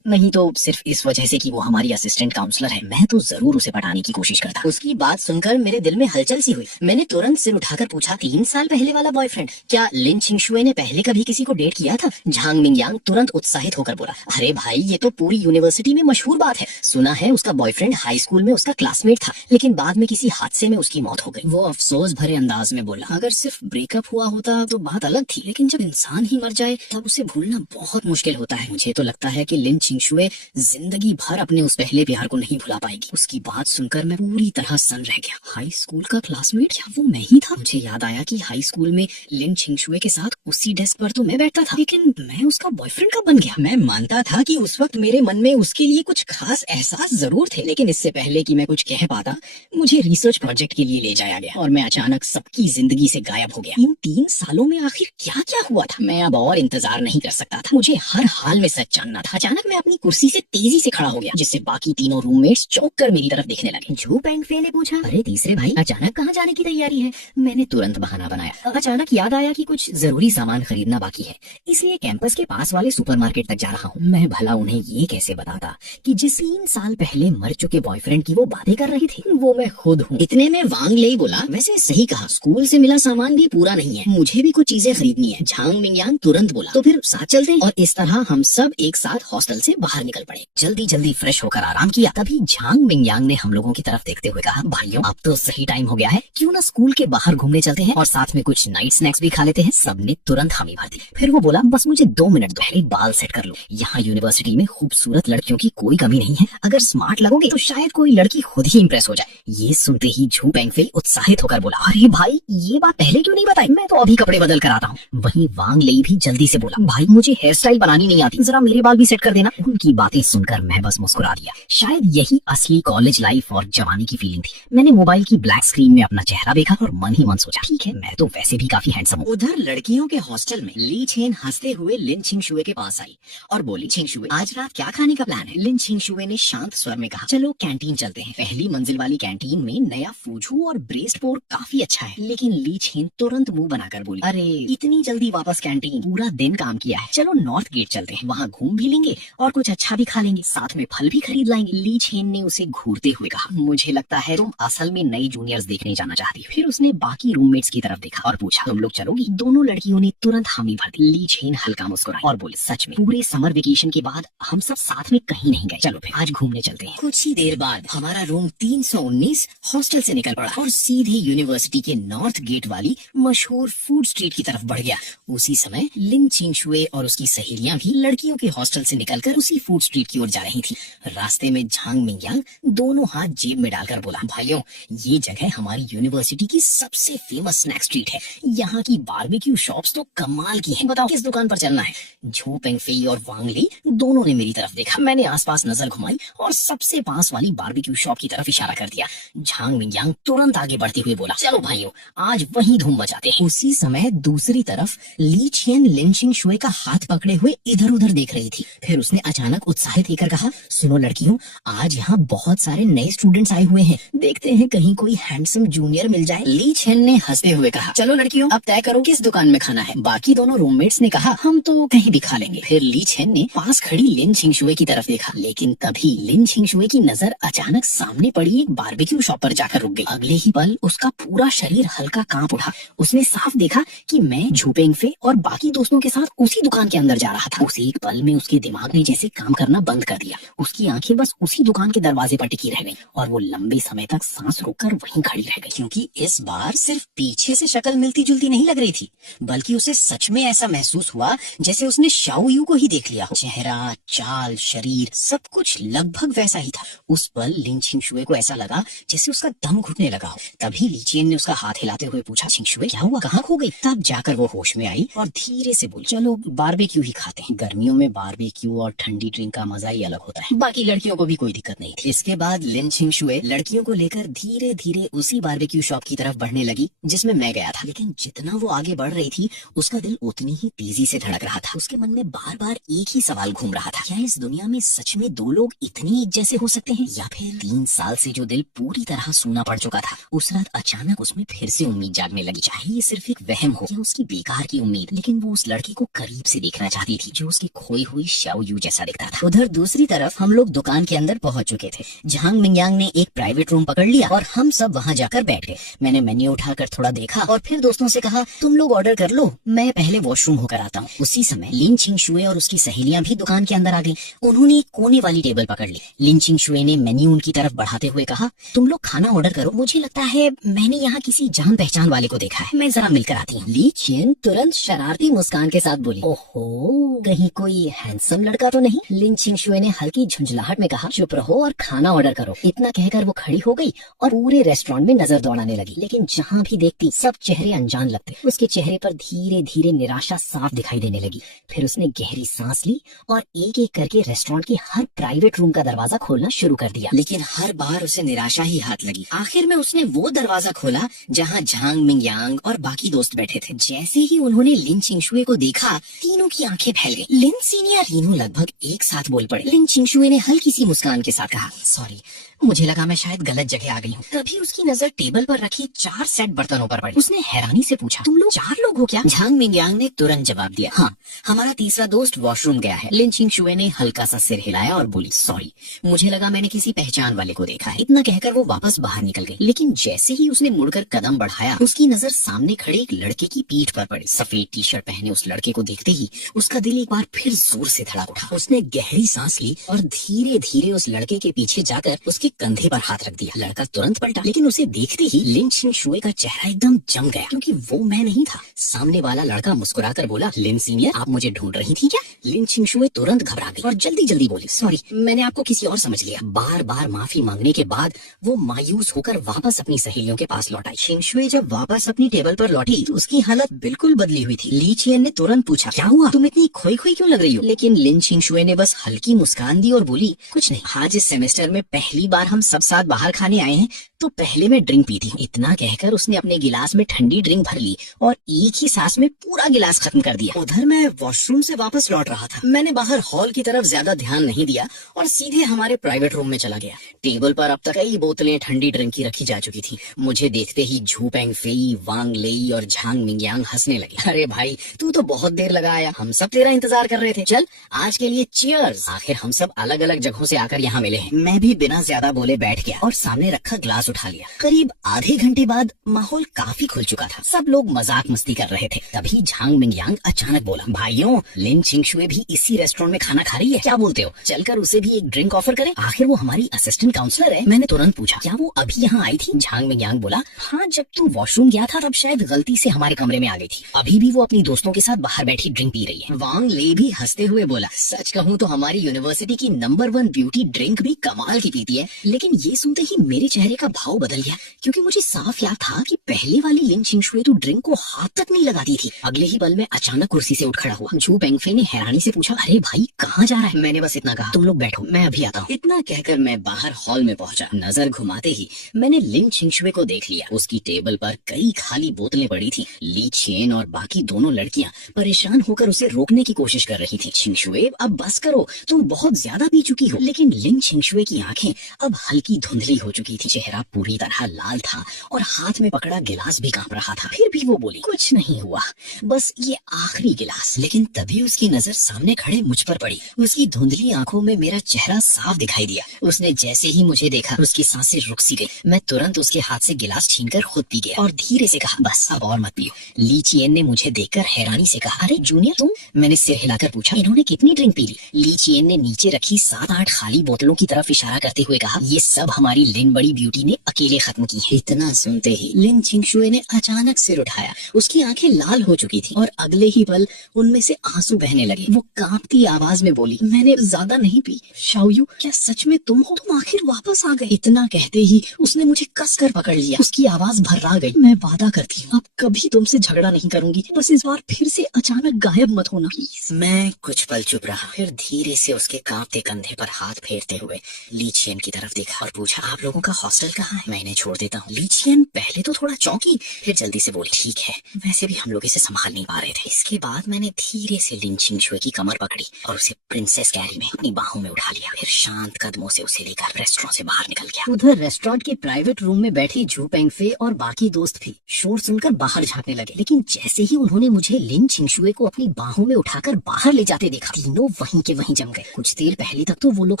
नहीं तो सिर्फ इस वजह से कि वो हमारी असिस्टेंट काउंसलर है, मैं तो जरूर उसे पटाने की कोशिश करता। उसकी बात सुनकर मेरे दिल में हलचल सी हुई। मैंने तुरंत सिर उठाकर पूछा, 3 साल पहले वाला बॉयफ्रेंड? क्या लिन छिंगशुए ने पहले कभी किसी को डेट किया था? झांग मिनयांग तुरंत उत्साहित होकर बोला, अरे भाई, ये तो पूरी यूनिवर्सिटी में मशहूर बात है। सुना है उसका बॉयफ्रेंड हाई स्कूल में उसका क्लासमेट था, लेकिन बाद में किसी हादसे में उसकी मौत हो गई। वो अफसोस भरे अंदाज में बोला, अगर सिर्फ ब्रेकअप हुआ होता तो बात अलग थी, लेकिन जब इंसान ही मर जाए तब उसे भूलना बहुत मुश्किल होता है। मुझे तो लगता है कि लिन छिंगशुए जिंदगी भर अपने उस पहले प्यार को नहीं भुला पाएगी। उसकी बात सुनकर मैं पूरी तरह सन रह गया। हाई स्कूल का क्लासमेट? क्या वो मैं ही था? मुझे याद आया कि हाई स्कूल में लिन छिंगशुए के साथ उसी डेस्क पर तो मैं बैठता था, लेकिन मैं उसका बॉयफ्रेंड कब बन गया? मैं मानता था कि उस वक्त मेरे मन में उसके लिए कुछ खास एहसास जरूर थे, लेकिन इससे पहले कि मैं कुछ कह पाता, मुझे रिसर्च प्रोजेक्ट के लिए ले जाया गया और मैं अचानक सबकी जिंदगी से गायब हो गया। इन 3 सालों में आखिर क्या क्या हुआ था? मैं अब और इंतजार नहीं कर सकता था, मुझे हर हाल में सच जानना था। अचानक मैं अपनी कुर्सी से तेजी से खड़ा हो गया, जिससे बाकी तीनों रूममेट्स चौंक कर मेरी तरफ देखने लगे। झू पेंगफेई ने पूछा, अरे तीसरे भाई, अचानक कहाँ जाने की तैयारी है? मैंने तुरंत बहाना बनाया। अचानक याद आया कि कुछ जरूरी सामान खरीदना बाकी है, इसलिए कैंपस के पास वाले सुपरमार्केट तक जा रहा हूँ। मैं भला उन्हें ये कैसे बताता कि जिस 3 साल पहले मर चुके बॉयफ्रेंड की वो बातें कर रही थी, वो मैं खुद हूँ। इतने में वांग लेई बोला, वैसे सही कहा, स्कूल से मिला सामान भी पूरा नहीं है, मुझे भी कुछ चीजें खरीदनी है। झांग मिनयांग तुरंत बोला, तो फिर साथ चलते हैं। और इस तरह हम सब एक साथ हॉस्टल से बाहर निकल पड़े। जल्दी जल्दी फ्रेश होकर आराम किया। तभी झांग मिनयांग ने हम लोगों की तरफ देखते हुए कहा, भाइयों अब तो सही टाइम हो गया है, क्यों ना स्कूल के बाहर घूमने चलते हैं और साथ में कुछ नाइट स्नैक्स भी खा लेते हैं। सबने तुरंत हामी भर दी। फिर वो बोला, बस मुझे 2 मिनट दो, पहले बाल सेट कर लो। यहाँ यूनिवर्सिटी में खूबसूरत लड़कियों की कोई कमी नहीं है, अगर स्मार्ट लगोगे तो शायद कोई लड़की खुद ही इंप्रेस हो जाए। ये सुनते ही झू पेंगफेई उत्साहित होकर बोला, अरे भाई, ये बात पहले क्यों नहीं बताई? मैं तो अभी कपड़े बदल कर आता हूँ। वहीं वांग लेई भी जल्दी से बोला, भाई मुझे हेयर स्टाइल बनानी नहीं आती, जरा मेरे बाल भी सेट कर देना। उनकी बातें सुनकर मैं बस मुस्कुरा दिया। शायद यही असली कॉलेज लाइफ और जवानी की फीलिंग थी। मैंने मोबाइल की ब्लैक स्क्रीन में अपना चेहरा देखा और मन ही मन सोचा, ठीक है, मैं तो वैसे भी काफी हैंडसम हूँ। उधर लड़कियों के हॉस्टल में ली छेन हंसते हुए लिन छिंगशुए के पास आई और बोली, छिंगशुए, आज रात क्या खाने का प्लान है? लिन छिंगशुए ने शांत स्वर में कहा, चलो कैंटीन चलते हैं। पहली मंजिल वाली कैंटीन में नया फूजू और ब्रेस्ट पोर्क काफी अच्छा है, लेकिन ली छेन तुरंत मुंह बनाकर बोली, अरे इतनी जल्दी वापस कैंटीन? पूरा दिन काम किया है, चलो नॉर्थ गेट चलते हैं, वहाँ घूम भी लेंगे और कुछ अच्छा भी खा लेंगे, साथ में फल भी खरीद लाएंगे। ली छेन ने उसे घूरते हुए कहा, मुझे लगता है तुम असल में नई जूनियर्स देखने जाना चाहती हो। फिर उसने बाकी रूममेट्स की तरफ देखा और पूछा, तुम लोग चलोगी? दोनों लड़कियों ने तुरंत हामी भर दी। ली छेन हल्का मुस्कुराई और बोले, सच में पूरे समर वेकेशन के बाद हम सब साथ में कहीं नहीं गए, चलो फिर आज घूमने चलते हैं। कुछ ही देर बाद हमारा रूम 319 हॉस्टल से निकल पड़ा और सीधे यूनिवर्सिटी के नॉर्थ गेट वाली मशहूर फूड स्ट्रीट की तरफ बढ़ गया। उसी समय लिन छिंगशुए और उसकी सहेलियां भी लड़कियों के हॉस्टल से निकलकर उसी फूड स्ट्रीट की ओर जा रही थी। रास्ते में झांग मिनयांग दोनों हाथ जेब में डालकर बोला, भाइयों ये जगह हमारी यूनिवर्सिटी की सबसे फेमस स्नैक स्ट्रीट है। यहाँ की बारबेक्यू शॉप्स तो कमाल की हैं। बताओ किस दुकान पर चलना है? झू पेंगफेई और वांग ली दोनों ने मेरी तरफ देखा। मैंने आसपास नजर घुमाई और सबसे पास वाली बारबेक्यू शॉप की तरफ इशारा कर दिया। झांग मिंगयांग तुरंत आगे बढ़ते हुए बोला, चलो भाइयों आज वहीं धूम मचाते हैं। उसी समय दूसरी तरफ ली चियन लिन शिंगशुए का हाथ पकड़े हुए इधर उधर देख रही थी। फिर उसने अचानक उत्साहित होकर कहा, सुनो लड़कियों, आज यहाँ बहुत सारे नए स्टूडेंट्स आए हुए हैं, देखते हैं कहीं कोई हैंडसम जूनियर मिल जाए। ली चियन ने हंसते हुए कहा, चलो लड़कियों अब तय करो किस दुकान में खाना है। बाकी दोनों रूममेट्स ने कहा, हम तो कहीं भी खा लेंगे। फिर ली चियन ने पास खड़ी लिन शिंगशुए की तरफ देखा, लेकिन तभी लिन शिंगशुए की नजर अचानक सामने पड़ी एक बारबेक्यू शॉप पर जाकर रुक गई। अगले ही पल उसका पूरा शरीर हल्का कांप उठा। उसने साफ देखा कि मैं झू पेंगफे और बाकी दोस्तों के साथ उसी दुकान के अंदर जा रहा था। उसी एक पल में उसके दिमाग ने जैसे काम करना बंद कर दिया। उसकी आंखें बस उसी दुकान के दरवाजे पर टिकी रह गईं और वो लंबे समय तक सांस रोककर वहीं खड़ी रह गई, क्योंकि इस बार सिर्फ पीछे से शक्ल मिलती जुलती नहीं लग रही थी, बल्कि उसे सच में ऐसा महसूस हुआ जैसे उसने शाओ यू को ही देख लिया हो। चेहरा, चाल, शरीर सब कुछ लगभग वैसा ही था। उस पल लिन शिंगशुए को ऐसा लगा जैसे उसका दम घुटने लगा हो। तभी ली चियन ने उसका हाथ हिलाते हुए पूछा, शिंगशुए क्या हुआ, कहाँ खो गई? तब जाकर वो होश में आई और धीरे से बोली, चलो बारबेक्यू ही खाते हैं। गर्मियों में बारबेक्यू और ठंडी ड्रिंक का मजा ही अलग होता है। बाकी लड़कियों को भी कोई दिक्कत नहीं थी। इसके बाद लिन शिंगशुए लड़कियों को लेकर धीरे धीरे उसी बारबेक्यू शॉप की तरफ बढ़ने लगी जिसमें मैं गया था। लेकिन जितना वो आगे बढ़ रही थी उसका दिल उतनी ही तेजी से धड़क रहा था। उसके मन में बार बार एक ही सवाल घूम रहा था, क्या इस दुनिया में सच में दो लोग इतने एक जैसे हो सकते हैं? या फिर 3 साल से जो दिल पूरी तरह सूना पड़ चुका था, उस रात अचानक उसमें फिर से उम्मीद जागने लगी। चाहे ये सिर्फ एक वहम हो या उसकी बेकार की उम्मीद, लेकिन वो उस लड़की को करीब से देखना चाहती थी जो उसकी खोई हुई शाओ यू जैसा दिखता था। उधर दूसरी तरफ हम लोग दुकान के अंदर पहुंच चुके थे। झांग मिंगयांग ने एक प्राइवेट रूम पकड़ लिया और हम सब वहां जाकर बैठ गए। मैंने मेन्यू उठाकर थोड़ा देखा और फिर दोस्तों से कहा, तुम लोग ऑर्डर कर लो, मैं पहले वॉशरूम होकर आता हूँ। उसी समय लिन शिंगशुए और उसकी सहेलियां भी दुकान के अंदर आ गई। उन्होंने एक कोने वाली टेबल पकड़ ली। लिन शिंगशुए ने मेन्यू उनकी तरफ बढ़ाते हुए कहा, तुम लोग खाना ऑर्डर करो, मुझे लगता है मैंने यहाँ किसी जान पहचान वाले को देखा है, मैं जरा मिलकर आती हूँ। ली चियन तुरंत शरारती मुस्कान के साथ बोली, ओहो कहीं कोई हैंडसम लड़का तो नहीं? लिन शिंगशुए ने हल्की झुंझलाहट में कहा, चुप रहो और खाना ऑर्डर करो। इतना कहकर वो खड़ी हो गई और पूरे रेस्टोरेंट में नजर दौड़ाने लगी, लेकिन जहाँ भी देखती सब चेहरे अनजान लगते। उसके चेहरे पर धीरे धीरे निराशा साफ दिखाई देने लगी। फिर उसने गहरी सांस ली और एक एक करके रेस्टोरेंट के हर प्राइवेट रूम का दरवाजा खोलना शुरू कर दिया, लेकिन हर बार उसे निराशा ही हाथ लगी। आखिर में उसने वो दरवाजा खोला जहाँ झांग मिंगयांग और बाकी दोस्त बैठे थे। जैसे ही उन्होंने लिन शिंगशुए को देखा, तीनों की आंखें फैल गईं। लिन सीनियर, तीनों लगभग एक साथ बोल पड़े। लिन शिंगशुए ने हल्की सी मुस्कान के साथ कहा, सॉरी, मुझे लगा मैं शायद गलत जगह आ गई हूँ। तभी उसकी नजर टेबल पर रखी 4 सेट बर्तनों पर पड़ी। उसने हैरानी से पूछा, तुम लोग 4 लोग हो क्या? झांग मिंगयांग ने तुरंत जवाब दिया, हाँ, हमारा तीसरा दोस्त वॉशरूम गया है। लिन शिंगशुए ने हल्का सा सिर हिलाया और बोली, सॉरी, मुझे लगा मैंने किसी पहचान वाले को देखा है। इतना कहकर वो वापस बाहर निकल गई, लेकिन जैसे ही उसने मुड़कर कदम बढ़ाया, उसकी नजर सामने खड़े एक लड़के की पीठ पर पड़ी। सफेद टी शर्ट पहने उस लड़के को देखते ही उसका दिल एक बार फिर जोर से धड़क उठा। उसने गहरी सांस ली और धीरे धीरे उस लड़के के पीछे जाकर उसके कंधे पर हाथ रख दिया। लड़का तुरंत पलटा, लेकिन उसे देखते ही लिन शिंगशुए का चेहरा एकदम जम गया, क्योंकि वो मैं नहीं था। सामने वाला लड़का मुस्कुराकर बोला, लिन सीनियर, आप मुझे ढूंढ रही थी क्या? लिन शिंगशुए तुरंत घबरा गई और जल्दी जल्दी बोली, सॉरी, मैंने आपको किसी और समझ लिया। बार बार माफी मांगने के बाद वो मायूस होकर वापस अपनी सहेलियों के पास लौट आई। शिंगशुए जब वापस अपनी टेबल पर लौटी तो उसकी हालत बिल्कुल बदली हुई थी। ली चियन ने तुरंत पूछा, क्या हुआ, तुम इतनी खोई खोई क्यों लग रही हो? लेकिन लिन शिंगशुए ने बस हल्की मुस्कान दी और बोली, कुछ नहीं, आज इस सेमेस्टर में पहली बार हम सब साथ बाहर खाने आए हैं, तो पहले मैं ड्रिंक पी थी। इतना कहकर उसने अपने गिलास में ठंडी ड्रिंक भर ली और एक ही सांस में पूरा गिलास खत्म कर दिया। उधर मैं वॉशरूम से वापस लौट रहा था। मैंने बाहर हॉल की तरफ ज्यादा ध्यान नहीं दिया और सीधे हमारे प्राइवेट रूम में चला गया। टेबल पर अब तक कई बोतलें ठंडी ड्रिंक की रखी जा चुकी थी। मुझे देखते ही झू पेंगफेई, वांग लेई और झांग मिंगयांग हंसने लगे। अरे भाई, तू तो बहुत देर लगा आया, हम सब तेरा इंतजार कर रहे थे। चल आज के लिए चीयर्स। आखिर हम सब अलग अलग जगहों से आकर यहाँ मिले हैं। मैं भी बिना ज्यादा बोले बैठ गया और सामने रखा ग्लास उठा लिया। करीब आधे घंटे बाद माहौल काफी खुल चुका था। सब लोग मजाक मस्ती कर रहे थे। तभी झांग मिंगयांग अचानक बोला, भाइयों, लिन शिंगशुए शुए भी इसी रेस्टोरेंट में खाना खा रही है, क्या बोलते हो? चलकर उसे भी एक ड्रिंक ऑफर करें, आखिर वो हमारी असिस्टेंट काउंसलर है। मैंने तुरंत पूछा, क्या वो अभी यहाँ आई थी? झांग में यांग बोला, हाँ, जब तुम वॉशरूम गया था तब शायद गलती से हमारे कमरे में आ गई थी। अभी भी वो अपनी दोस्तों के साथ बाहर बैठी ड्रिंक पी रही है। वांग ले भी हंसते हुए बोला, सच कहूँ तो हमारी यूनिवर्सिटी की नंबर 1 ब्यूटी ड्रिंक भी कमाल की पीती है। लेकिन ये सुनते ही मेरे चेहरे का भाव बदल गया, क्योंकि मुझे साफ याद था कि पहले वाली लिन चिंगशुए तो ड्रिंक को हाथ तक नहीं लगाती थी। अगले ही पल में अचानक कुर्सी से उठ खड़ा हुआ। झू पेंगफे ने हैरानी से पूछा, अरे भाई कहाँ जा रहा है? मैंने बस इतना कहा, तुम लोग बैठो, मैं अभी आता हूँ। इतना कहकर मैं बाहर हॉल में पहुंचा। नजर घुमाते ही मैंने लिन चिंगशुए को देख लिया। उसकी टेबल पर कई खाली बोतलें पड़ी थी। ली चेन और बाकी दोनों लड़कियां परेशान होकर उसे रोकने की कोशिश कर रही थी। चिंगशुए, अब बस करो, तुम बहुत ज्यादा पी चुकी हो। लेकिन लिन चिंगशुए की आंखें अब हल्की धुंधली हो चुकी थी। चेहरा पूरी तरह लाल था और हाथ में पकड़ा गिलास भी कांप रहा था। फिर भी वो बोली, कुछ नहीं हुआ, बस ये आखिरी गिलास। लेकिन तभी उसकी नजर सामने खड़े मुझ पर पड़ी। उसकी धुंधली आंखों में मेरा चेहरा साफ दिखाई दिया। उसने जैसे ही मुझे देखा उसकी सांसें रुक सी गई। मैं तुरंत उसके हाथ से गिलास छीनकर खुद पी गया और धीरे से कहा, बस अब और मत पियो। ली चियन ने मुझे देखकर हैरानी से कहा, अरे जूनियर तुम? मैंने सिर हिलाकर पूछा, इन्होंने कितनी ड्रिंक पी ली? ली चियन ने नीचे रखी 7-8 खाली बोतलों की तरफ इशारा करते हुए कहा, ये सब हमारी लिन बड़ी ब्यूटी ने अकेले खत्म की है। इतना सुनते ही लिन चिंगशुए ने अचानक सिर उठाया। उसकी आंखें लाल हो चुकी थी और अगले ही पल उनमें से आंसू बहने लगे। वो कांपती आवाज में बोली, मैंने ज्यादा नहीं पी। शाओयू, क्या सच में तुम हो? तुम आखिर वापस आ गए। इतना कहते ही उसने मुझे कस कर पकड़ लिया। उसकी आवाज भर्रा गई। मैं वादा करती हूँ अब कभी तुमसे झगड़ा नहीं करूंगी, बस इस बार फिर से अचानक गायब मत होना प्लीज। मैं कुछ पल चुप रहा, फिर धीरे से उसके कांपते कंधे पर हाथ फेरते हुए ली चियन की तरफ देखा और पूछा, आप लोगों का हॉस्टल कहाँ है? मैं इन्हें छोड़ देता हूँ। ली चियन पहले तो थोड़ा चौंकी, फिर जल्दी से बोली, ठीक है, वैसे भी हम लोग इसे संभाल नहीं पा रहे थे। इसके बाद मैंने धीरे से लिन चिंगशुए की कमर पकड़ी और उसे प्रिंसेस कैरी में अपनी बाहों में उठा लिया। फिर शांत कदमों से उसे लेकर रेस्टोरेंट से बाहर निकल गया। उधर रेस्टोरेंट के प्राइवेट रूम में बैठे झू पेंगफे और बाकी दोस्त भी शोर सुनकर बाहर झांकने लगे। लेकिन जैसे ही उन्होंने मुझे लिन चिंगशुए को अपनी बाहों में उठाकर बाहर ले जाते देखा, तीनों वहीं के वहीं जम गए। कुछ देर पहले तक तो वो लोग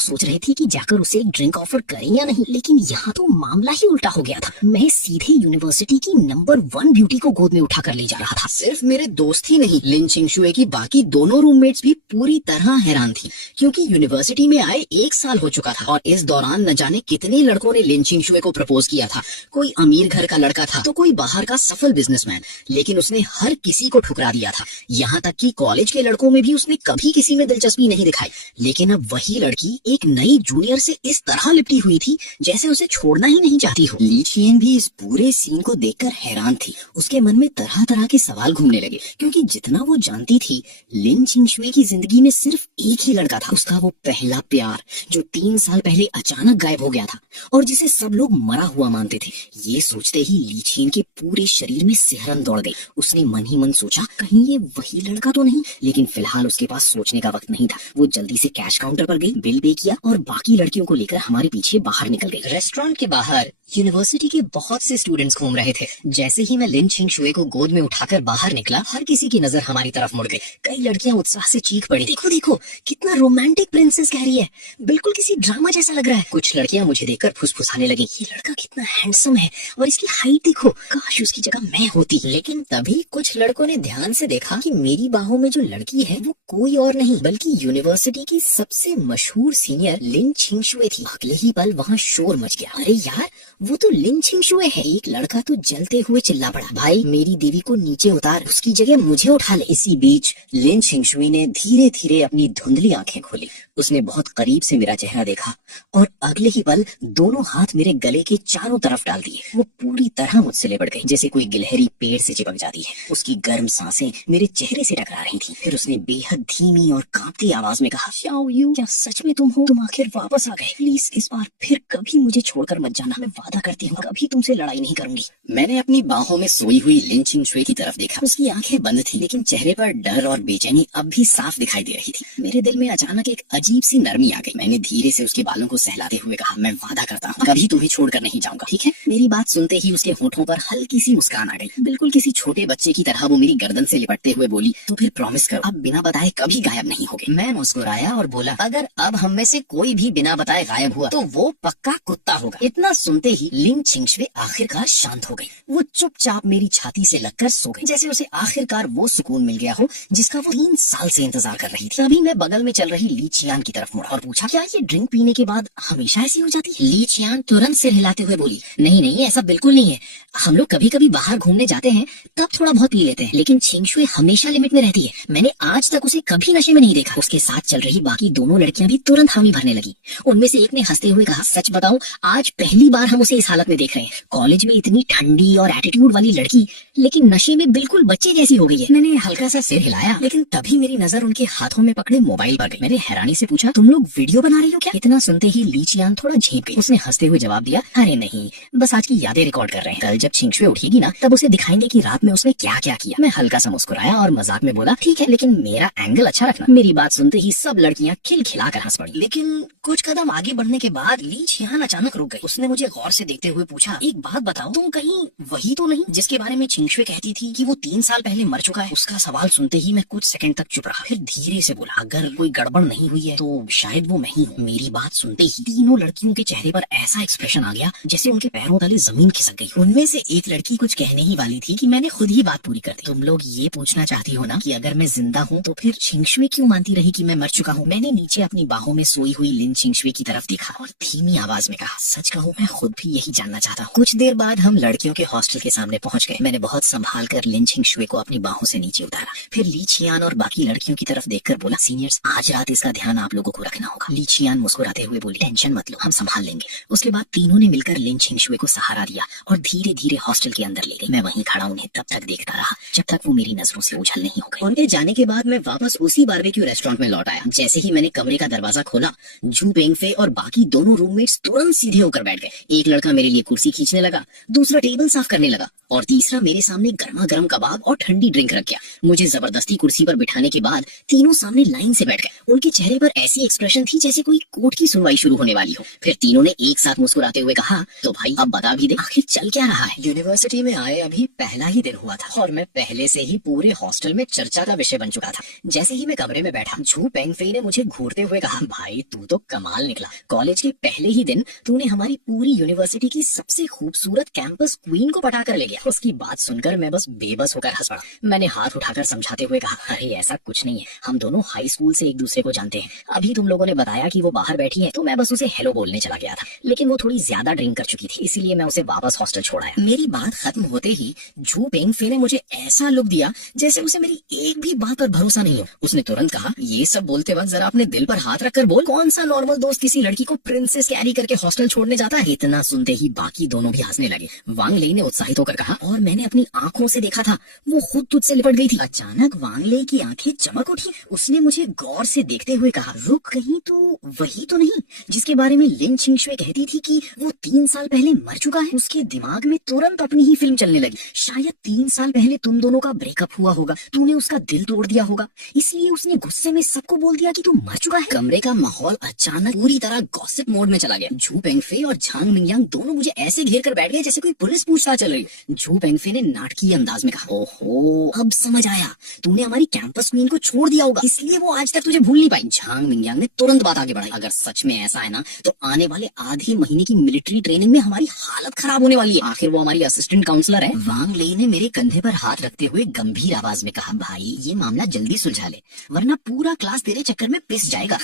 सोच रहे थे कि जाकर उसे एक ड्रिंक ऑफर करें या नहीं, लेकिन यहाँ तो मामला ही उल्टा हो गया था। मैं सीधे यूनिवर्सिटी की नंबर 1 ब्यूटी को गोद में उठाकर ले जा रहा था। सिर्फ मेरे दोस्त ही नहीं, लिन चिंगशुए की बाकी दोनों रूममेट्स भी पूरी तरह हैरान थी, क्योंकि यूनिवर्सिटी में आए 1 साल हो चुका था और इस दौरान न जाने कितने लड़कों ने लिन चिंगशुए को प्रपोज किया था। कोई अमीर घर का लड़का था तो कोई बाहर का सफल बिजनेसमैन, लेकिन उसने हर किसी को ठुकरा दिया था। यहाँ तक कि कॉलेज के लड़कों में भी उसने कभी किसी में दिलचस्पी नहीं दिखाई। लेकिन अब वही लड़की एक नई जूनियर से इस तरह लिपटी हुई थी जैसे उसे छोड़ना ही नहीं चाहती हो। ली चियन भी इस पूरे सीन को देखकर हैरान थी। उसके मन में तरह तरह के सवाल घूमने लगे, क्योंकि जितना वो जानती थी लिन चिंगशुए की जिंदगी में सिर्फ एक ही लड़का था, उसका वो पहला प्यार जो 3 साल पहले अचानक गायब हो गया था और जिसे सब लोग मरा हुआ मानते थे। ये सोचते ही ली चियन के पूरे शरीर में सिहरन दौड़ गई। उसने मन ही मन सोचा, कहीं ये वही लड़का तो नहीं। लेकिन फिलहाल उसके पास सोचने का वक्त नहीं था। वो जल्दी से कैश काउंटर पर गई, बिल पे किया और बाकी लड़कियों को लेकर हमारे पीछे बाहर निकल गई। रेस्टोरेंट के बाहर यूनिवर्सिटी के बहुत से स्टूडेंट्स घूम रहे थे। जैसे ही मैं लिन चिंगशुए को गोद में उठाकर बाहर निकला, हर किसी की नजर हमारी तरफ मुड़ गई। कई लड़कियां उत्साह से चीख पड़ी, देखो देखो कितना रोमांटिक प्रिंसेस कैरी है, बिल्कुल किसी ड्रामा जैसा लग रहा है। कुछ लड़कियां मुझे देखकर फुसफुसाने लगी, ये लड़का कितना हैंडसम है और इसकी हाइट देखो, काश उसकी जगह मैं होती। लेकिन तभी कुछ लड़कों ने ध्यान से देखा कि मेरी बाहों में जो लड़की है वो कोई और नहीं बल्कि यूनिवर्सिटी की सबसे मशहूर सीनियर लिन चिंगशुए थी। अगले ही पल वहाँ शोर मच गया, अरे यार वो तो लिन चिंगशुए है। एक लड़का तो जलते हुए चिल्ला पड़ा, भाई मेरी देवी को नीचे उतार, उसकी जगह मुझे उठा ले। इसी बीच लिन चिंगशुए ने धीरे धीरे अपनी धुंधली आंखें खोली। उसने बहुत करीब से मेरा चेहरा देखा और अगले ही पल दोनों हाथ मेरे गले के चारों तरफ डाल दिए। वो पूरी तरह मुझसे लिपट गई, जैसे कोई गिलहरी पेड़ से चिपक जाती है। उसकी गर्म सांसें मेरे चेहरे से टकरा रही थी। फिर उसने बेहद धीमी और कांपती आवाज में कहा, शाओयू, क्या सच में तुम हो? तुम आखिर वापस आ गए। प्लीज इस बार फिर कभी मुझे छोड़कर मत जाना। मैं वादा करती हूँ कभी तुमसे लड़ाई नहीं करूंगी। मैंने अपनी बाहों में सोई हुई लिन चिंगशुए की तरफ देखा। उसकी आंखें बंद थी, लेकिन चेहरे पर डर और बेचैनी अब भी साफ दिखाई दे रही थी। मेरे दिल में अचानक एक अजीब सी नरमी आ गई। मैंने धीरे से उसके बालों को सहलाते हुए कहा, मैं वादा करता हूँ कभी तुम्हें छोड़कर नहीं जाऊंगा, ठीक है? मेरी बात सुनते ही उसके होठों पर हल्की सी मुस्कान आ गई। बिल्कुल किसी छोटे बच्चे की तरह वो मेरी गर्दन से लिपटते हुए बोली, तो फिर प्रॉमिस करो अब बिना बताए कभी गायब नहीं होगे। मैं मुस्कुराया और बोला, अगर अब हम में से कोई भी बिना बताए गायब हुआ तो वो पक्का कुत्ता होगा। इतना सुनते ही लिन छिंगशुए आखिरकार शांत हो गई। वो चुपचाप मेरी छाती से लगकर सो गई, जैसे उसे आखिरकार वो सुकून मिल गया हो जिसका वो 3 साल से इंतजार कर रही थी। अभी मैं बगल में चल रही ली चियान की तरफ मुड़ा और पूछा, क्या ये ड्रिंक पीने के बाद हमेशा ऐसी हो जाती है? ली चियान तुरंत सिर हिलाते हुए बोली, नहीं नहीं, ऐसा बिल्कुल नहीं है। हम लोग कभी कभी बाहर घूमने जाते हैं तब थोड़ा बहुत पी लेते हैं, लेकिन छिंगशुए हमेशा लिमिट में रहती है। मैंने आज तक उसे कभी नशे में नहीं देखा। उसके साथ चल रही बाकी दोनों लड़कियां भी तुरंत हामी भरने लगी। उनमें से एक ने हंसते हुए कहा, सच बताऊं आज पहली बार हम उसे इस हालत में देख रहे हैं। कॉलेज में इतनी ठंडी और एटीट्यूड वाली लड़की, लेकिन नशे में बिल्कुल बच्चे जैसी हो गई है। मैंने हल्का सा सिर हिलाया, लेकिन तभी मेरी नजर उनके हाथों में पकड़े मोबाइल पर गई। मैंने हैरानी से पूछा, तुम लोग वीडियो बना रही हो क्या? इतना सुनते ही ली चियान थोड़ा झेप गई। उसने हंसते हुए जवाब दिया, अरे नहीं, बस आज की यादें रिकॉर्ड कर रहे हैं। कल जब छिंगशुए उठेगी ना तब उसे दिखाएंगे कि रात में उसने क्या क्या किया। मैं हल्का सा मुस्कुराया और मजाक में बोला, ठीक है, लेकिन मेरा एंगल अच्छा रखना। मेरी बात सुनते ही सब लड़कियां खिलखिला कर हंस पड़ी। लेकिन कुछ कदम आगे बढ़ने के बाद ली चियान अचानक रुक गई। उसने मुझे गौर से देखते हुए पूछा, एक बात बताओ, तुम कहीं वही तो नहीं जिसके बारे में छिंगशुए कहती थी कि वो 3 साल पहले मर चुका है? उसका सवाल सुनते ही मैं कुछ सेकंड तक चुप रहा, फिर धीरे से बोला, अगर कोई गड़बड़ नहीं हुई है तो शायद वो मैं ही हूँ। मेरी बात सुनते ही तीनों लड़कियों के चेहरे पर ऐसा एक्सप्रेशन आ गया जैसे उनके पैरों तले जमीन खिसक गई। उनमें से एक लड़की कुछ कहने ही वाली थी कि मैंने खुद ही बात पूरी कर दी। तुम लोग ये पूछना चाहती हो ना कि अगर मैं जिंदा हूँ तो फिर छिंगशुए क्यों मानती रही कि मैं मर चुका हूँ? मैंने नीचे अपनी बाहों में सोई हुई लिन छिंगशुए की तरफ देखा और धीमी आवाज में कहा, सच कहूँ मैं खुद भी यही जानना चाहता हूँ। कुछ देर बाद हम लड़कियों के हॉस्टल के सामने पहुंच गए। मैंने बहुत संभाल कर लिन छिंगशुए को अपनी बाहों से नीचे उतारा, फिर ली चियान और बाकी लड़कियों की तरफ देखकर बोला, सीनियर्स आज रात इसका ध्यान आप लोगों को रखना होगा। ली चियान मुस्कुराते हुए बोली, टेंशन मत लो, हम संभाल लेंगे। उसके बाद तीनों ने मिलकर लिन छिंगशुए को सहारा दिया और धीरे धीरे हॉस्टल के अंदर ले गई। मैं वहीं खड़ा उन्हें तब तक देखता रहा जब तक वो मेरी नजरों से ओझल नहीं हो गए। उनके जाने के बाद मैं वापस उसी बारबेक्यू रेस्टोरेंट में लौट आया। जैसे ही मैंने कमरे का दरवाजा खोला, जू बेंगफे और बाकी दोनों रूममेट्स तुरंत सीधे होकर बैठ गए। एक लड़का मेरे लिए कुर्सी खींचने लगा, दूसरा टेबल साफ करने लगा और तीसरा मेरे सामने गर्मा गर्म कबाब और ठंडी ड्रिंक रख गया। मुझे जबरदस्ती कुर्सी पर बिठाने के बाद तीनों सामने लाइन से बैठ गए। उनके चेहरे पर ऐसी एक्सप्रेशन थी जैसे कोई कोर्ट की सुनवाई शुरू होने वाली हो। फिर तीनों ने एक साथ मुस्कुराते हुए कहा, तो भाई अब बता भी दे, आखिर चल क्या रहा है? यूनिवर्सिटी में आए अभी पहला ही दिन हुआ था और मैं पहले से ही पूरे हॉस्टल में चर्चा का विषय बन चुका था। जैसे ही मैं कमरे में बैठा, झू पेंगफेई ने मुझे घूरते हुए कहा, भाई तू तो कमाल निकला। कॉलेज के पहले ही दिन तूने हमारी पूरी यूनिवर्सिटी की सबसे खूबसूरत कैंपस क्वीन को पटा कर ले गया। उसकी बात सुनकर मैं बस बेबस होकर हंस पड़ा। मैंने हाथ उठाकर समझाते हुए कहा, अरे ऐसा कुछ नहीं है, हम दोनों हाई स्कूल से एक दूसरे को जानते हैं। अभी तुम लोगों ने बताया कि वो बाहर बैठी है तो मैं बस उसे हेलो बोलने चला गया था, लेकिन वो थोड़ी ज्यादा ड्रिंक कर चुकी थी, इसीलिए मैं उसे वापस हॉस्टल छोड़ आया। मेरी बात खत्म होते ही झू पेंगफे ने मुझे ऐसा लुक दिया जैसे उसे मेरी एक भी बात पर भरोसा नहीं हो। उसने तुरंत कहा, ये सब बोलते वक्त जरा अपने दिल पर हाथ रखकर बोल, कौन सा नॉर्मल दोस्त किसी लड़की को प्रिंसेस कैरी करके हॉस्टल छोड़ने जाता है? इतना सुनते ही बाकी दोनों भी हंसने लगे। वांग लेई ने उत्साहित होकर कहा, और मैंने अपनी आंखों से देखा था, वो खुद तुझसे लिपट गई थी। अचानक वांग लेई की आंखें चमक उठी। उसने मुझे गौर से देखते हुए कहा, रुक, कहीं तो वही तो नहीं जिसके बारे में लिन छिंगशुए कहती थी कि वो 3 साल पहले मर चुका है? उसके दिमाग में तुरंत अपनी ही फिल्म चलने लगी। शायद 3 साल पहले तुम दोनों का ब्रेकअप हुआ होगा, तूने उसका दिल तोड़ दिया होगा, इसलिए उसने गुस्से में सबको बोल दिया कि तू मर चुका है। कमरे का माहौल अचानक पूरी तरह गॉसिप मोड में चला गया। झू पेंगफे और झांग मिंगयांग दोनों मुझे ऐसे घेर कर बैठ गए जैसे कोई पुलिस पूछताछ चल रही। झू पेंगफे ने नाटकीय अंदाज में कहा, ओहो अब समझ आया, तूने हमारी कैंपस क्वीन को छोड़ दिया होगा, इसलिए वो आज तक तुझे भूल नहीं पाई। झांग मिंगयांग ने तुरंत बात आगे बढ़ाई, अगर सच में ऐसा है ना तो आने वाले आधे महीने की मिलिट्री ट्रेनिंग में हमारी हालत खराब होने वाली है। आखिर वो हमारी असिस्टेंट काउंसलर है। वांग लेई ने मेरे कंधे पर हाथ रखते हुए गंभीर आवाज में कहा, भाई ये मामला जल्दी सुलझा ले, वरना पूरा क्लास तेरे चक्कर में पिस जाएगा।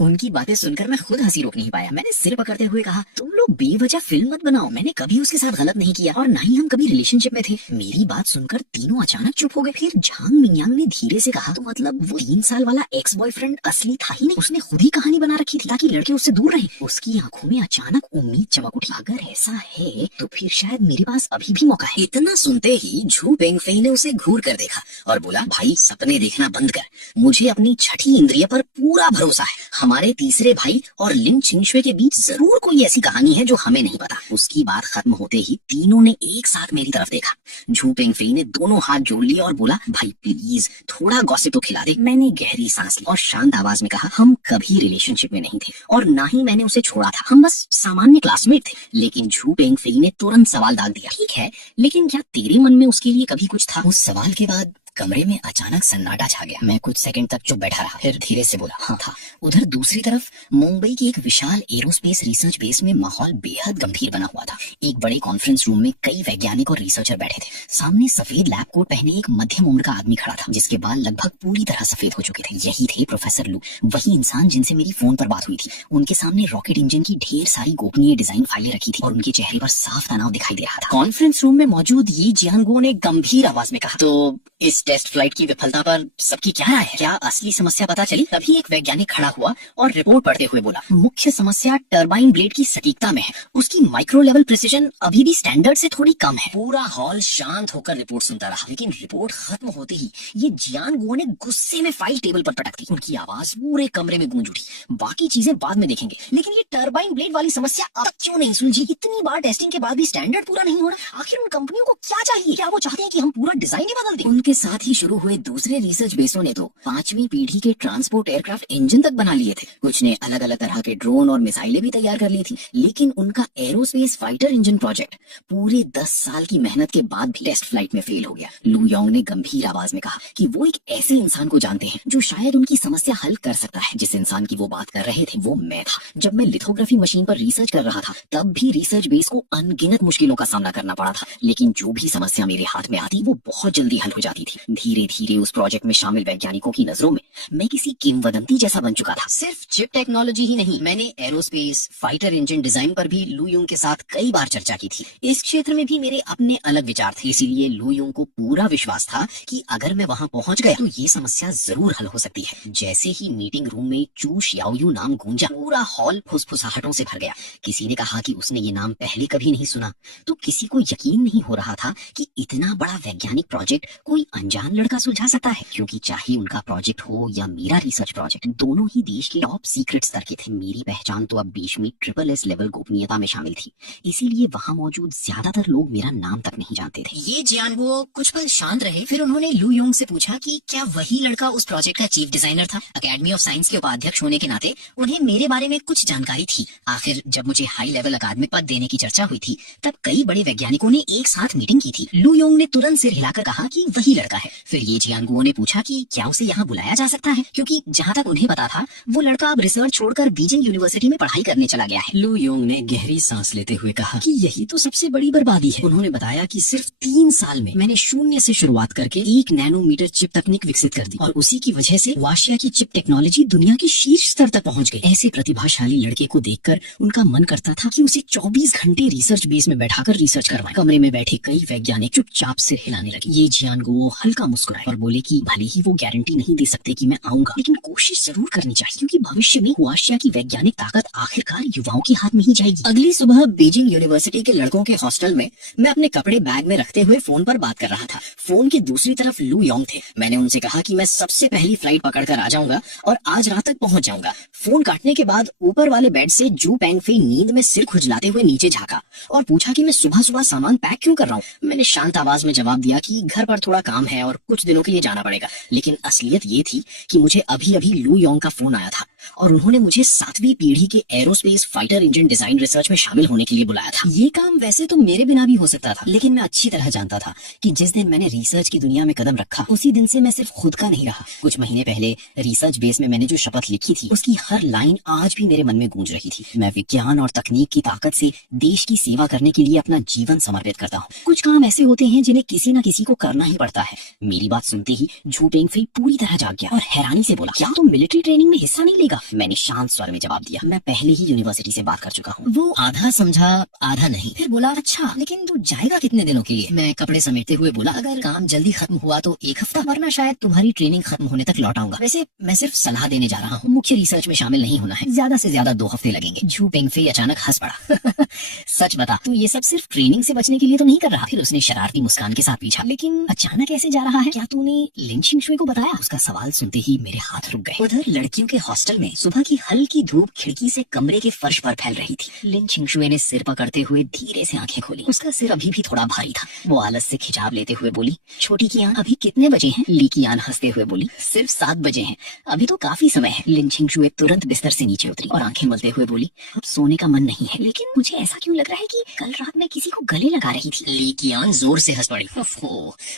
उनकी बातें सुनकर मैं खुद हंसी रोक नहीं पाया। मैंने सिर पकड़ते हुए कहा, तुम लोग बेवजह फिल्म मत बनाओ, मैंने कभी उसके साथ गलत नहीं किया और ना ही हम कभी रिलेशनशिप में थे। मेरी बात सुनकर तीनों अचानक चुप हो गए। फिर झांग मिंगयांग ने धीरे से कहा, तो मतलब वो 3 साल वाला एक्स बॉयफ्रेंड असली था ही नहीं, उसने खुद ही कहानी बना रखी थी ताकि लड़के उससे दूर रहे। उसकी आंखों में अचानक उम्मीद चमक उठी, अगर ऐसा है तो फिर शायद मेरे पास अभी भी मौका है। इतना सुनते ही झू पेंगफेई ने उसे घूर कर देखा और बोला, भाई सपने देखना बंद कर, मुझे अपनी छठी इंद्रिय पर पूरा भरोसा है। हमारे तीसरे भाई और लिन छिंगशुए के बीच जरूर कोई ऐसी कहानी है जो हमें नहीं पता। उसकी बात खत्म होते ही तीनों ने एक साथ मेरी तरफ देखा। झू पेंगफेई ने दोनों हाथ जोड़ लिए और बोला, भाई प्लीज थोड़ा गॉसिप तो खिला दे। मैंने गहरी सांस ली और शांत आवाज में कहा, हम कभी रिलेशनशिप में नहीं थे और ना ही मैंने उसे छोड़ा था, हम बस सामान्य क्लासमेट थे। लेकिन झू पेंगफेई ने तुरंत सवाल डाल दिया, ठीक है, लेकिन क्या तेरे मन में उसके लिए कभी कुछ था? उस सवाल के बाद कमरे में अचानक सन्नाटा छा गया। मैं कुछ सेकंड तक चुप बैठा रहा, फिर धीरे से बोला, हाँ था। उधर दूसरी तरफ मुंबई की एक विशाल एरोस्पेस रिसर्च बेस में माहौल बेहद गंभीर बना हुआ था। एक बड़े कॉन्फ्रेंस रूम में कई वैज्ञानिक और रिसर्चर बैठे थे। सामने सफेद लैब कोट पहने एक मध्यम उम्र का आदमी खड़ा था, जिसके बाल लगभग पूरी तरह सफेद हो चुके थे। यही थे प्रोफेसर लू, वही इंसान जिनसे मेरी फोन पर बात हुई थी। उनके सामने रॉकेट इंजन की ढेर सारी गोपनीय डिजाइन फाइलें रखी थी और उनके चेहरे पर साफ तनाव दिखाई दे रहा था। कॉन्फ्रेंस रूम में मौजूद ये जियांगो ने गंभीर आवाज में कहा, तो इस टेस्ट फ्लाइट की विफलता पर सबकी क्या राय है? क्या असली समस्या पता चली? तभी एक वैज्ञानिक खड़ा हुआ और रिपोर्ट पढ़ते हुए बोला, मुख्य समस्या टरबाइन ब्लेड की सटीकता में है। उसकी माइक्रो लेवल प्रिसिजन अभी भी स्टैंडर्ड से थोड़ी कम है। पूरा हॉल शांत होकर रिपोर्ट सुनता रहा, लेकिन रिपोर्ट खत्म होते ही ये जियांगो ने गुस्से में फाइल टेबल पर पटक दी। उनकी आवाज पूरे कमरे में गूंज उठी। बाकी चीजें बाद में देखेंगे, लेकिन ये टरबाइन ब्लेड वाली समस्या अब तक क्यों नहीं सुलझी? इतनी बार टेस्टिंग के बाद भी स्टैंडर्ड पूरा नहीं हो रहा। आखिर उन कंपनियों को क्या चाहिए? क्या वो चाहते हैं कि हम पूरा डिजाइन ही बदल दें? उनके साथ ही शुरू हुए दूसरे रिसर्च बेसों ने तो 5वीं पीढ़ी के ट्रांसपोर्ट एयरक्राफ्ट इंजन तक बना लिए थे। कुछ ने अलग अलग तरह के ड्रोन और मिसाइलें भी तैयार कर ली थी। लेकिन उनका एरोस्पेस फाइटर इंजन प्रोजेक्ट पूरे 10 साल की मेहनत के बाद भी टेस्ट फ्लाइट में फेल हो गया। लू योंग ने गंभीर आवाज में कहा कि वो एक ऐसे इंसान को जानते हैं जो शायद उनकी समस्या हल कर सकता है। जिस इंसान की वो बात कर रहे थे वो मैं था। जब मैं लिथोग्राफी मशीन पर रिसर्च कर रहा था तब भी रिसर्च बेस को अनगिनत मुश्किलों का सामना करना पड़ा था, लेकिन जो भी समस्या मेरे हाथ में आती वो बहुत जल्दी हल हो जाती थी। धीरे धीरे उस प्रोजेक्ट में शामिल वैज्ञानिकों की नजरों में मैं किसी किंवदंती जैसा बन चुका था। सिर्फ चिप टेक्नोलॉजी ही नहीं, मैंने एरोस्पेस फाइटर इंजन डिजाइन पर भी लू योंग के साथ कई बार चर्चा की थी। इस क्षेत्र में भी मेरे अपने अलग विचार थे, इसीलिए लू योंग को पूरा विश्वास था कि अगर मैं वहां पहुंच गया तो ये समस्या जरूर हल हो सकती है। जैसे ही मीटिंग रूम में चू शियाओयू नाम गूंजा, पूरा हॉल फुसफुसाहटों से भर गया। किसी ने कहा कि उसने ये नाम पहले कभी नहीं सुना, तो किसी को यकीन नहीं हो रहा था कि इतना बड़ा वैज्ञानिक प्रोजेक्ट कोई अनजान लड़का सुलझा सकता है। क्योंकि चाहे उनका प्रोजेक्ट हो या मेरा रिसर्च प्रोजेक्ट, दोनों ही देश के टॉप सीक्रेट स्तर के थे। मेरी पहचान तो अब बीच में SSS लेवल गोपनीयता में शामिल थी, इसीलिए वहां मौजूद ज्यादातर लोग मेरा नाम तक नहीं जानते थे। ये जियांगो कुछ पल शांत रहे, फिर उन्होंने लू योंग से पूछा कि क्या वही लड़का उस प्रोजेक्ट का चीफ डिजाइनर था? अकेडमी ऑफ साइंस के उपाध्यक्ष होने के नाते उन्हें मेरे बारे में कुछ जानकारी थी। आखिर जब मुझे हाई लेवल अकादमिक पद देने की चर्चा हुई थी तब कई बड़े वैज्ञानिकों ने एक साथ मीटिंग की थी। लू योंग ने तुरंत सिर हिलाकर कहा कि वही लड़का है। फिर ये जियांगो ने पूछा कि क्या उसे यहाँ बुलाया जा सकता है, क्योंकि जहाँ तक उन्हें पता था वो लड़का अब रिसर्च छोड़कर बीजिंग यूनिवर्सिटी में पढ़ाई करने चला गया है। लू योंग ने गहरी सांस लेते हुए कहा कि यही तो सबसे बड़ी बर्बादी है। उन्होंने बताया कि सिर्फ 3 साल में मैंने शून्य से शुरुआत करके 1 नैनोमीटर चिप तकनीक विकसित कर दी और उसी की वजह से वाशिया की चिप टेक्नोलॉजी दुनिया के शीर्ष स्तर तक पहुंच गई। ऐसे प्रतिभाशाली लड़के को देखकर उनका मन करता था कि उसे 24 घंटे रिसर्च बेस में बैठाकर रिसर्च करवाएं। कमरे में बैठे कई वैज्ञानिक चुपचाप सिर हिलाने लगे। ये जियांगो हल्का मुस्कुराए और बोले कि भले ही वो गारंटी नहीं दे सकते कि मैं आऊंगा, लेकिन कोशिश जरूर करनी चाहिए, क्योंकि भविष्य में वाशिया की वैज्ञानिक ताकत आखिरकार युवाओं के हाथ में ही जाएगी। अगली सुबह बीजिंग यूनिवर्सिटी के लड़कों के हॉस्टल में मैं अपने कपड़े बैग में रखते हुए फोन पर बात कर रहा था। फोन के दूसरी तरफ लू योंग थे। मैंने उनसे कहा कि मैं सबसे पहली फ्लाइट पकड़कर आ जाऊंगा और आज रात तक पहुंच जाऊंगा। फोन काटने के बाद ऊपर वाले बेड से जू पेंगफेई नींद में सिर खुजलाते हुए नीचे झांका और पूछा कि मैं सुबह सुबह सामान पैक क्यों कर रहा हूँ। मैंने शांत आवाज में जवाब दिया कि घर पर थोड़ा काम है और कुछ दिनों के लिए जाना पड़ेगा। लेकिन असलियत ये थी कि मुझे अभी अभी लू योंग का फोन आया था और उन्होंने मुझे 7वीं पीढ़ी के aerospace fighter engine design research में शामिल होने के लिए बुलाया था। ये काम वैसे तो मेरे बिना भी हो सकता था, लेकिन मैं अच्छी तरह जानता था कि जिस दिन मैंने रिसर्च की दुनिया में कदम रखा उसी दिन से मैं सिर्फ खुद का नहीं रहा। कुछ महीने पहले रिसर्च बेस में मैंने जो शपथ लिखी थी उसकी हर लाइन आज भी मेरे मन में गूंज रही थी। मैं विज्ञान और तकनीक की ताकत से देश की सेवा करने के लिए अपना जीवन समर्पित करता हूँ। कुछ काम ऐसे होते हैं जिन्हें किसी न किसी को करना ही पड़ता है। मेरी बात सुनते ही झू पेंगफेई पूरी तरह जाग गया और हैरानी से बोला, क्या तुम मिलिट्री ट्रेनिंग में हिस्सा नहीं लेगा? मैंने शांत स्वर में जवाब दिया, मैं पहले ही यूनिवर्सिटी से बात कर चुका हूँ। वो आधा समझा आधा नहीं, फिर बोला, अच्छा लेकिन तू जाएगा कितने दिनों के लिए? मैं कपड़े समेटते हुए बोला, अगर काम जल्दी खत्म हुआ तो 1 हफ्ता, वरना शायद तुम्हारी ट्रेनिंग खत्म होने तक लौट आऊंगा। वैसे मैं सिर्फ सलाह देने जा रहा हूँ, मुख्य रिसर्च में शामिल नहीं होना है। ज्यादा से ज्यादा 2 हफ्ते लगेंगे। झू पेंगफेई अचानक हंस पड़ा। सच बता, तू ये सब सिर्फ ट्रेनिंग से बचने के लिए तो नहीं कर रहा? फिर उसने शरारती मुस्कान के साथ पूछा, लेकिन अचानक ऐसे जा रहा है? क्या तूने लिन छिंगशुई को बताया? उसका सवाल सुनते ही मेरे हाथ रुक गए। उधर लड़कियों के हॉस्टल में में सुबह की हल्की धूप खिड़की से कमरे के फर्श पर फैल रही थी। लिन छिंगशुए ने सिर पकड़ते हुए धीरे से आंखें खोली। उसका सिर अभी भी थोड़ा भारी था। वो आलस से खिंचाव लेते हुए बोली, छोटी कियान अभी कितने बजे हैं? ली कियान हंसते हुए बोली, सिर्फ 7 बजे हैं, अभी तो काफी समय है। लिन छिंगशुए तुरंत बिस्तर से नीचे उतरी और आंखें मलते हुए बोली, अब सोने का मन नहीं है, लेकिन मुझे ऐसा क्यों लग रहा है कि कल रात मैं किसी को गले लगा रही थी। ली कियान जोर से हंस पड़ी।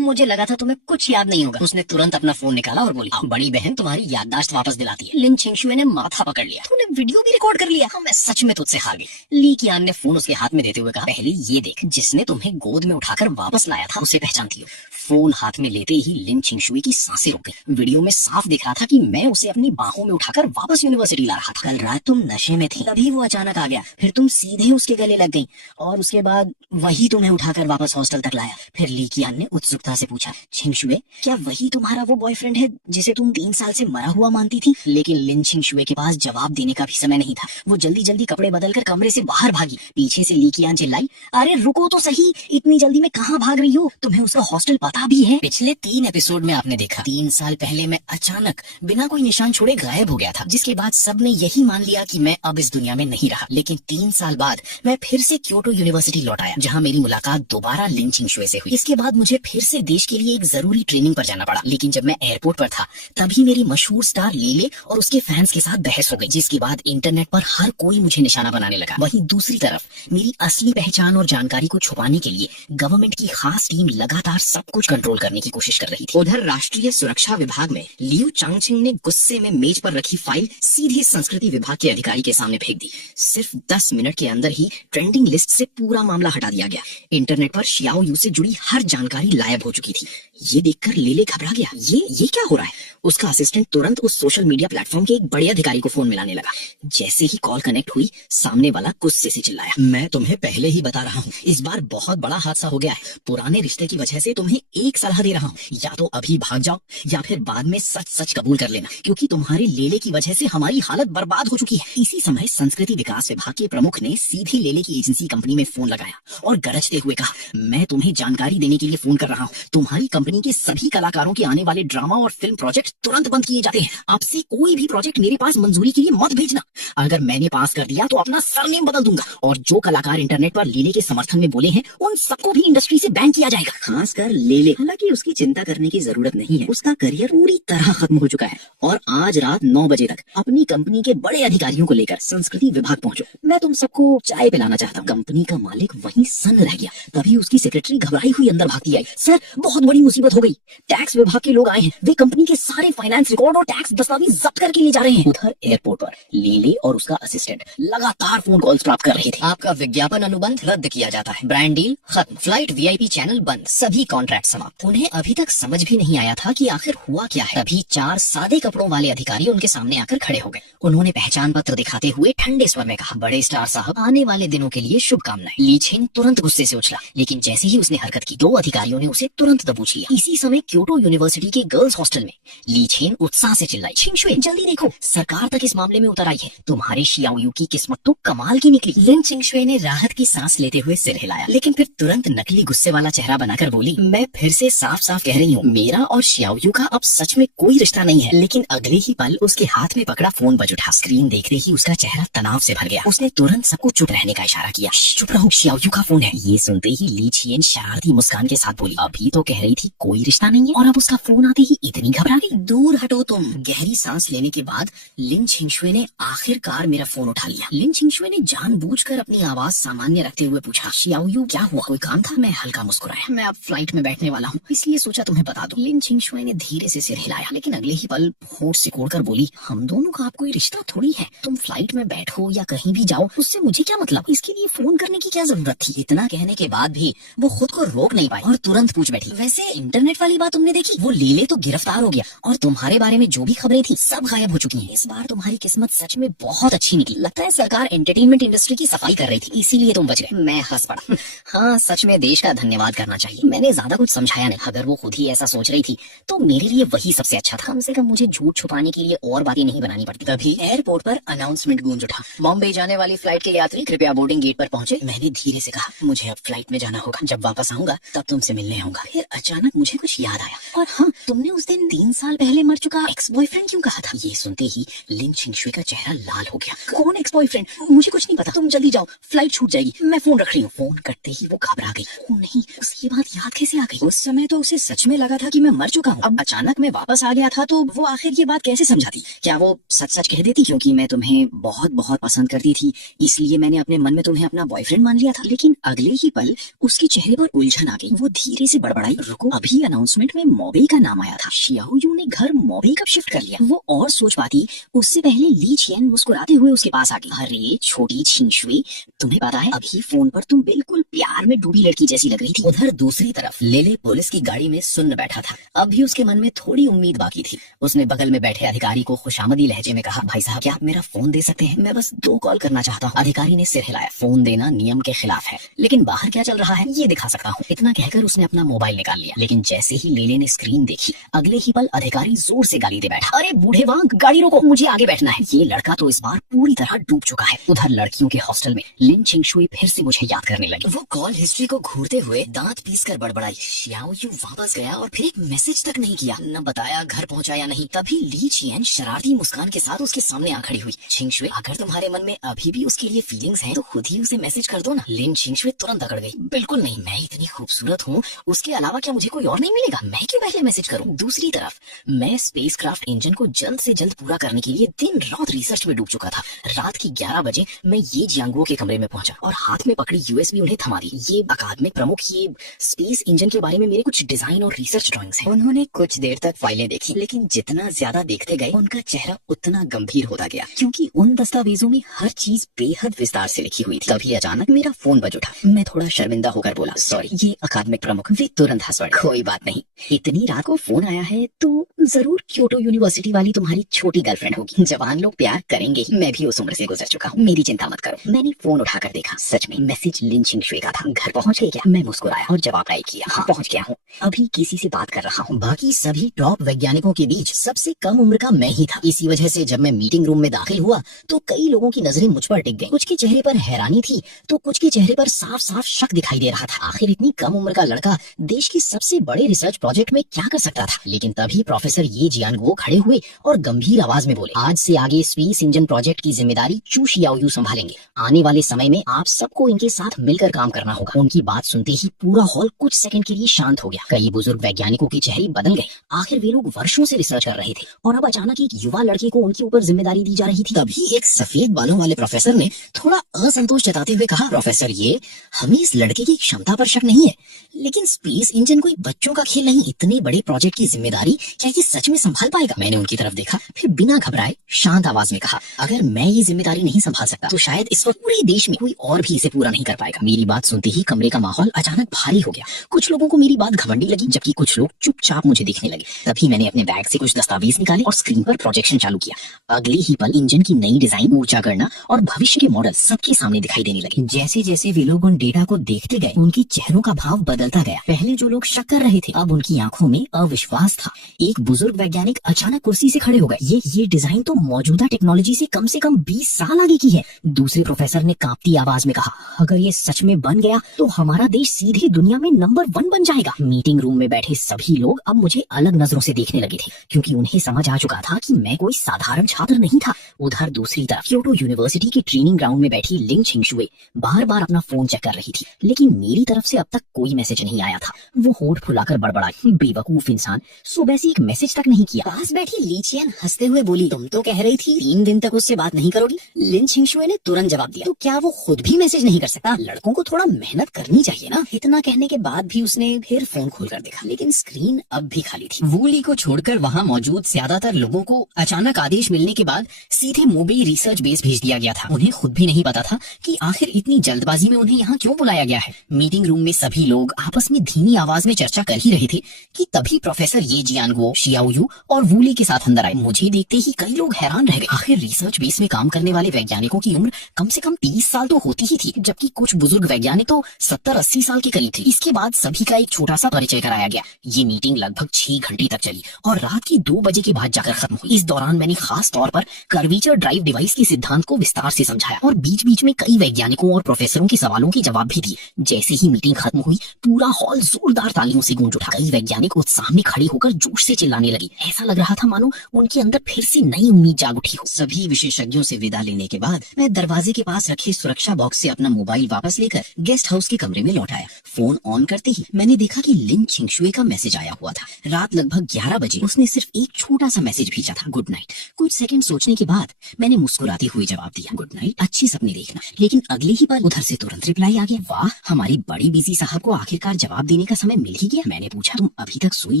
मुझे लगा था तुम्हें कुछ याद नहीं होगा। उसने तुरंत अपना फोन निकाला और बोली, बड़ी बहन तुम्हारी याददाश्त वापस दिलाती है। लिन छिंगशुए ने माथा पकड़ लिया। तूने वीडियो भी रिकॉर्ड कर लिया? मैं सच में तुझसे हार गई। ली कियान ने फोन उसके हाथ में देते हुए कहा, पहले ये देख, जिसने तुम्हें गोद में उठाकर वापस लाया था उसे पहचानती हो? फोन हाथ में लेते ही लिन छिंगशुए की सांसें रुक गई। वीडियो में साफ दिख रहा था कि मैं उसे अपनी बाहों में उठाकर वापस यूनिवर्सिटी ला रहा था। कल रात तुम नशे में थी, तभी वो अचानक आ गया, फिर तुम सीधे उसके गले लग गई और उसके बाद वही तुम्हें उठाकर वापस हॉस्टल तक लाया। फिर ली कियान ने उत्सुकता से पूछा, छिंगशुए क्या वही तुम्हारा वो बॉयफ्रेंड है जिसे तुम 3 साल से मरा हुआ मानती थी? लेकिन लिन छिंगशुए के पास जवाब देने का भी समय नहीं था। वो जल्दी जल्दी कपड़े बदलकर कमरे से बाहर भागी। पीछे से ली कियान चिल्लाई, अरे रुको तो सही, इतनी जल्दी में कहाँ भाग रही हो? तुम्हें उसका हॉस्टल पता भी है? पिछले 3 एपिसोड में आपने देखा, 3 साल पहले मैं अचानक बिना कोई निशान छोड़े गायब हो गया था, जिसके बाद सबने यही मान लिया कि मैं अब इस दुनिया में नहीं रहा। लेकिन 3 साल बाद मैं फिर से क्योटो यूनिवर्सिटी लौट आया, जहाँ मेरी मुलाकात दोबारा लिन छिंगशुए से हुई। इसके बाद मुझे फिर से देश के लिए एक जरूरी ट्रेनिंग पर जाना पड़ा। लेकिन जब मैं एयरपोर्ट पर था तभी मेरी मशहूर स्टार लेले और उसके फैंस के साथ बहस हो गई, जिसके बाद इंटरनेट पर हर कोई मुझे निशाना बनाने लगा। वहीं दूसरी तरफ मेरी असली पहचान और जानकारी को छुपाने के लिए गवर्नमेंट की खास टीम लगातार सब कुछ कंट्रोल करने की कोशिश कर रही थी। उधर राष्ट्रीय सुरक्षा विभाग में लियू चांगचिंग ने गुस्से में मेज पर रखी फाइल सीधे संस्कृति विभाग के अधिकारी के सामने फेंक दी। सिर्फ 10 मिनट के अंदर ही ट्रेंडिंग लिस्ट से पूरा मामला हटा दिया गया। इंटरनेट पर शियाओ यू से जुड़ी हर जानकारी गायब हो चुकी थी। ये देखकर लेले घबरा गया। ये क्या हो रहा है? उसका असिस्टेंट तुरंत उस सोशल मीडिया प्लेटफॉर्म के एक बड़े अधिकारी को फोन मिलाने लगा। जैसे ही कॉल कनेक्ट हुई, सामने वाला गुस्से से चिल्लाया, मैं तुम्हें पहले ही बता रहा हूँ, इस बार बहुत बड़ा हादसा हो गया है। पुराने रिश्ते की वजह से तुम्हें एक सलाह दे रहा हूँ, या तो अभी भाग जाओ या फिर बाद में सच सच कबूल कर लेना, क्योंकि तुम्हारे लेले की वजह से हमारी हालत बर्बाद हो चुकी है। इसी समय संस्कृति विकास विभाग के प्रमुख ने सीधे लेले की एजेंसी कंपनी में फोन लगाया और गरजते हुए कहा, मैं तुम्हें जानकारी देने के लिए फोन कर रहा हूँ। तुम्हारी कंपनी के सभी कलाकारों के आने वाले ड्रामा और फिल्म प्रोजेक्ट तुरंत बंद किए जाते हैं। आपसे कोई भी प्रोजेक्ट मेरे पास मंजूरी के लिए मत भेजना। अगर मैंने पास कर दिया तो अपना सरनेम बदल दूंगा, और जो कलाकार इंटरनेट पर लेले के समर्थन में बोले हैं उन सबको भी इंडस्ट्री से बैन किया जाएगा, खासकर लेले। हालांकि उसकी चिंता करने की जरूरत नहीं है, उसका करियर पूरी तरह खत्म हो चुका है। और आज रात 9 बजे तक अपनी कंपनी के बड़े अधिकारियों को लेकर संस्कृति विभाग पहुंचो। मैं तुम सबको चाय पिलाना चाहता हूँ। कंपनी का मालिक वहीं सन्न रह गया। तभी उसकी सेक्रेटरी घबराई हुई अंदर भागती आई। सर, बहुत बड़ी मुसीबत हो गई। टैक्स विभाग के लोग आए हैं। वे कंपनी के सारे फाइनेंस रिकॉर्ड और टैक्स दस्तावेज जब्त करके ले जा रहे हैं। उधर एयरपोर्ट पर लेले और उसका असिस्टेंट लगातार फोन कॉल्स प्राप्त कर रहे थे। आपका विज्ञापन अनुबंध रद्द किया जाता है, ब्रांड डील खत्म, फ्लाइट वीआईपी चैनल बंद, सभी कॉन्ट्रैक्ट समाप्त। उन्हें अभी तक समझ भी नहीं आया था कि आखिर हुआ क्या है। तभी 4 सादे कपड़ों वाले अधिकारी उनके सामने आकर खड़े हो गए। उन्होंने पहचान पत्र दिखाते हुए ठंडे स्वर में कहा, बड़े स्टार साहब, आने वाले दिनों के लिए शुभकामनाएं। ली छिन तुरंत गुस्से से उछला, लेकिन जैसे ही उसने हरकत की, 2 अधिकारियों ने उसे तुरंत दबोच लिया। इसी समय क्योटो यूनिवर्सिटी के गर्ल्स हॉस्टल में ली छिन उत्साह से चिल्लाई, छिंगशुए जल्दी देखो, सरकार तक इस मामले में उतर आई है। तुम्हारे शियाओ यू की किस्मत तो कमाल की निकली। लिन छिंगशुए ने राहत की सांस लेते हुए सिर हिलाया, लेकिन फिर तुरंत नकली गुस्से वाला चेहरा बनाकर बोली, मैं फिर से साफ साफ कह रही हूँ, मेरा और शियाओ यू का अब सच में कोई रिश्ता नहीं है। लेकिन अगले ही पल उसके हाथ में पकड़ा फोन बज उठा। स्क्रीन देखते ही उसका चेहरा तनाव से भर गया। उसने तुरंत सबको चुप रहने का इशारा किया। चुप रहो, शियाओ यू का फोन है। ये सुनते ही ली छिन शरारती मुस्कान के साथ बोली, अभी तो कह रही थी कोई रिश्ता नहीं है, और अब उसका फोन आते ही इतनी घबरा गई। दूर हटो तुम। गहरी सांस लेने के बाद लिन छिंगशुए ने आखिरकार मेरा फोन उठा लिया। लिन छिंगशुए ने जानबूझकर अपनी आवाज सामान्य रखते हुए पूछा, शियाओ यू क्या हुआ, कोई काम था? मैं हल्का मुस्कुराया, मैं अब फ्लाइट में बैठने वाला हूँ, इसलिए सोचा तुम्हें बता दूं। लिन छिंगशुए ने धीरे से सिर हिलाया, लेकिन अगले ही पल होंठ सिकोड़कर बोली, हम दोनों का कोई रिश्ता थोड़ी है। तुम फ्लाइट में बैठो या कहीं भी जाओ, उससे मुझे क्या मतलब? इसके लिए फोन करने की क्या जरूरत थी? इतना कहने के बाद भी वो खुद को रोक नहीं पाई और तुरंत पूछ बैठी, वैसे इंटरनेट वाली बात तुमने देखी? वो लेले तो गिरफ्तार हो गया और तुम्हारे बारे में जो भी खबरें थी सब गायब हो चुकी हैं। इस बार तुम्हारी किस्मत सच में बहुत अच्छी निकली। लगता है सरकार एंटरटेनमेंट इंडस्ट्री की सफाई कर रही थी, इसीलिए तुम बच गए। मैं हंस पड़ा। हाँ, सच में देश का धन्यवाद करना चाहिए। मैंने ज्यादा कुछ समझाया नहीं। अगर वो खुद ही ऐसा सोच रही थी तो मेरे लिए वही सबसे अच्छा था। कम से कम मुझे झूठ छुपाने के लिए और बातें नहीं बनानी पड़ती। तभी एयरपोर्ट पर अनाउंसमेंट गूंज उठा, बॉम्बे जाने वाली फ्लाइट के यात्री कृपया बोर्डिंग गेट पर पहुंचे। मैंने धीरे से कहा, मुझे अब फ्लाइट में जाना होगा, जब वापस आऊंगा तब तुमसे मिलने आऊंगा। फिर अचानक मुझे कुछ याद आया, और हाँ, तुमने उस दिन 3 साल पहले मर चुका एक्स बॉयफ्रेंड क्यों कहा था? ये सुनते ही लिन छिंगशुई का चेहरा लाल हो गया। कौन एक्स बॉयफ्रेंड? मुझे कुछ नहीं पता, तुम जल्दी जाओ, फ्लाइट छूट जाएगी, मैं फोन रख रही हूँ। फोन करते ही वो घबरा गई। ओ नहीं, उसे ये बात याद कैसे आ गई? उस समय तो उसे सच में लगा था कि मैं मर चुका हूँ। अब अचानक मैं वापस आ गया था तो वो आखिर ये बात कैसे समझाती? क्या वो सच सच कह देती क्योंकि मैं तुम्हें बहुत बहुत पसंद करती थी इसलिए मैंने अपने मन में तुम्हें अपना बॉयफ्रेंड मान लिया था? लेकिन अगले ही पल उसके चेहरे पर उलझन आ गई। वो धीरे से बड़बड़ाई, रुको, अभी अनाउंसमेंट में मॉबेई का नाम आया था। शियाओ यू ने घर मॉबेई कब शिफ्ट कर लिया? वो और सोच पाती उससे पहले ली चियन मुस्कुराते हुए उसके पास आ गई। अरे छोटी छिंगशुई, तुम्हें पता है अभी फोन पर तुम बिल्कुल प्यार में डूबी लड़की जैसी लग रही थी। उधर दूसरी तरफ लेले पुलिस की गाड़ी में सुन्न बैठा था। अब भी उसके मन में थोड़ी उम्मीद बाकी थी। उसने बगल में बैठे अधिकारी को खुशामदी लहजे में कहा, भाई साहब क्या आप मेरा फोन दे सकते हैं? मैं बस 2 कॉल करना चाहता हूँ। अधिकारी ने सिर हिलाया। फोन देना नियम के खिलाफ है, लेकिन बाहर क्या चल रहा है ये दिखा सकता हूँ। इतना कहकर उसने अपना मोबाइल निकाल लिया। लेकिन जैसे ही लेले ने स्क्रीन देखी, अगले ही पल अधिकारी जोर से गाली दे बैठा। अरे बूढ़े वाह, गाड़ी रोको, मुझे आगे बैठना है। ये लड़का तो इस बार पूरी तरह डूब चुका है। उधर लड़कियों के हॉस्टल में लिन छिंगशुई फिर से मुझे याद करने लगी। वो कॉल हिस्ट्री को घूरते हुए दांत पीस कर बड़बड़ाई, शियाओ यू वापस गया और फिर एक मैसेज तक नहीं किया, न बताया घर पहुंचा या नहीं। तभी ली चियन शरारती मुस्कान के साथ उसके सामने आ खड़ी हुई। छिंगशुई, अगर तुम्हारे मन में अभी भी उसके लिए फीलिंग्स हैं तो खुद ही उसे मैसेज कर दो ना। लिन छिंगशुई तुरंत अकड़ गई। बिल्कुल नहीं, मैं इतनी खूबसूरत हूँ, उसके अलावा क्या मुझे कोई और नहीं मिलेगा? मैं क्यों पहले मैसेज करूँ? दूसरी तरफ मैं स्पेसक्राफ्ट इंजन को जल्द से जल्द पूरा करने के लिए दिन रात रिसर्च में डूब चुका था। रात की 11 बजे मैं ये जियांगुओ के कमरे में पहुंचा और हाथ में पकड़ी यूएसबी उन्हें थमा दी। ये अकादमिक प्रमुख ये स्पेस इंजन के बारे में मेरे कुछ डिजाइन और रिसर्च ड्राइंग्स हैं। उन्होंने कुछ देर तक फाइलें देखी, लेकिन जितना ज्यादा देखते गए उनका चेहरा उतना गंभीर होता गया, क्योंकि उन दस्तावेजों में हर चीज बेहद विस्तार से लिखी हुई थी। तभी अचानक मेरा फोन बज उठा। मैं थोड़ा शर्मिंदा होकर बोला, सॉरी। ये अकादमिक प्रमुख वे तुरंत हंस पड़े। कोई बात नहीं, इतनी रात को फोन आया है तो जरूर क्योटो यूनिवर्सिटी वाली तुम्हारी छोटी गर्लफ्रेंड होगी। जवान लोग प्यार करेंगे ही, मैं भी उस उम्र से गुजर चुका हूँ, मेरी चिंता मत करो। मैंने फोन उठाकर देखा, सच में मैसेज लिन छिंगशुई का था। घर पहुंच गए क्या? मैं मुस्कुराया और जवाब टाइप किया, हाँ पहुंच गया हूँ, अभी किसी से बात कर रहा हूँ। बाकी सभी टॉप वैज्ञानिकों के बीच सबसे कम उम्र का मैं ही था। इसी वजह से जब मैं मीटिंग रूम में दाखिल हुआ तो कई लोगों की नजरें मुझ पर टिक गई। कुछ के चेहरे पर हैरानी थी तो कुछ के चेहरे पर साफ साफ शक दिखाई दे रहा था। आखिर इतनी कम उम्र का लड़का देश के सबसे बड़े रिसर्च प्रोजेक्ट में क्या कर सकता था? लेकिन तभी प्रोफेसर ये जियांगुओ खड़े हुए और गंभीर आवाज में बोले, आज से आगे स्पेस इंजन प्रोजेक्ट की जिम्मेदारी चू शियाओ यू संभालेंगे। आने वाले समय में आप सबको इनके साथ मिलकर काम करना होगा। उनकी बात सुनते ही पूरा हॉल कुछ सेकंड के लिए शांत हो गया। कई बुजुर्ग वैज्ञानिकों के चेहरे बदल गए। आखिर वे लोग वर्षों से रिसर्च कर रहे थे और अब अचानक एक युवा लड़के को उनके ऊपर जिम्मेदारी दी जा रही थी। तभी एक सफेद बालों वाले प्रोफेसर ने थोड़ा असंतोष जताते हुए कहा, प्रोफेसर ये हमें इस लड़के की क्षमता पर शक नहीं है, लेकिन स्पेस इंजन कोई बच्चों का खेल नहीं। इतने बड़े प्रोजेक्ट की जिम्मेदारी क्या ये सच में संभाल पाएगा? मैंने उनकी तरफ देखा, फिर बिना घबराए शांत आवाज में कहा, अगर मैं ये जिम्मेदारी नहीं संभाल सकता तो शायद इस वक्त पूरे देश में कोई और भी इसे पूरा नहीं कर पाएगा। मेरी बात सुनते ही कमरे का माहौल अचानक भारी हो गया। कुछ लोगों को मेरी बात घमंडी लगी, जबकि कुछ लोग चुपचाप मुझे देखने लगे। तभी मैंने अपने बैग से कुछ दस्तावेज निकाले और स्क्रीन पर प्रोजेक्शन चालू किया। अगले ही पल इंजन की नई डिजाइन, ऊर्जा गणना और भविष्य के मॉडल सबके सामने दिखाई देने लगे। जैसे जैसे वे लोग उन डेटा को देखते गए उनके चेहरों का भाव बदलता गया। पहले जो लोग शक कर रहे थे अब उनकी आंखों में अविश्वास था। एक बुजुर्ग वैज्ञानिक अचानक कुर्सी से खड़े हो गए। ये डिजाइन तो मौजूदा टेक्नोलॉजी से कम 20 साल आगे की है। दूसरे प्रोफेसर ने कांपती आवाज में कहा, अगर ये सच में बन गया तो हमारा देश सीधे दुनिया में नंबर 1 बन जाएगा। मीटिंग रूम में बैठे सभी लोग अब मुझे अलग नजरों से देखने लगे थे, क्योंकि उन्हें समझ आ चुका था कि मैं कोई साधारण छात्र नहीं था। उधर दूसरी तरफ क्योटो यूनिवर्सिटी की ट्रेनिंग ग्राउंड में बैठी लिन छिंगशुई बार बार अपना फोन चेक कर रही थी, लेकिन मेरी तरफ से अब तक कोई मैसेज नहीं आया था। वो होठ फुलाकर बड़बड़ाई, बेवकूफ इंसान, सुबह से एक मैसेज तक नहीं किया। पास बैठी ली चियन हंसते हुए बोली, तुम तो कह रही थी 3 दिन तक उससे बात नहीं करोगी। लिन छिंगशुई ने तुरंत जवाब दिया, तो क्या वो खुद भी मैसेज नहीं कर सकता? लड़कों को थोड़ा मेहनत करनी चाहिए ना। इतना कहने के बाद भी उसने फिर फोन खोलकर देखा, लेकिन स्क्रीन अब भी खाली थी। वूली को छोड़कर वहाँ मौजूद ज्यादातर लोगों को अचानक आदेश मिलने के बाद सीधे मोबेई रिसर्च बेस भेज दिया गया था। उन्हें खुद भी नहीं पता था कि आखिर इतनी जल्दबाजी में उन्हें यहाँ क्यों बुलाया गया है। मीटिंग रूम में सभी लोग आपस में धीमी आवाज में चर्चा कर ही रहे थे कि तभी प्रोफेसर ये जियांगुओ, शियाओ यू और वूली के साथ अंदर आए। मुझे देखते ही कई लोग हैरान रह गए। आखिर रिसर्च बेस में काम करने वाले वैज्ञानिकों की उम्र कम से कम 30 साल तो होती ही थी, जबकि कुछ बुजुर्ग वैज्ञानिक तो 70-80 साल के करीब थे। इसके बाद सभी का एक छोटा सा परिचय कराया गया। ये मीटिंग लगभग 6 घंटे तक चली और रात की 2 बजे के बाद जाकर खत्म हुई। इस दौरान मैंने खास तौर पर कर्वेचर ड्राइव डिवाइस के सिद्धांत को विस्तार से समझाया और बीच बीच में कई वैज्ञानिकों और प्रोफेसरों के सवालों के जवाब भी दिए। जैसे ही मीटिंग खत्म हुई पूरा हॉल जोरदार तालियों से गूंज उठा। कई वैज्ञानिक उत्साह में खड़े होकर जोश से चिल्लाने लगे। ऐसा लग रहा था मानो उनके अंदर फिर से नई उम्मीद जाग उठी हो। सभी विशेषज्ञों से विदा लेने के बाद मैं दरवाजे के पास रखे सुरक्षा बॉक्स से अपना मोबाइल वापस लेकर गेस्ट हाउस के कमरे में लौट आया। फोन ऑन करते ही मैंने देखा कि लिन छिंगशुए का मैसेज आया हुआ था। रात लगभग 11 बजे उसने सिर्फ एक छोटा सा मैसेज भेजा था, गुड नाइट। कुछ सेकंड सोचने के बाद मैंने मुस्कुराते हुए जवाब दिया, गुड नाइट, अच्छी सपने देखना। लेकिन अगले ही पल उधर से तुरंत रिप्लाई आ गया, वाह, हमारी बड़ी बिजी साहब को आखिरकार जवाब देने का समय मिल ही गया। मैंने पूछा, तुम अभी तक सोई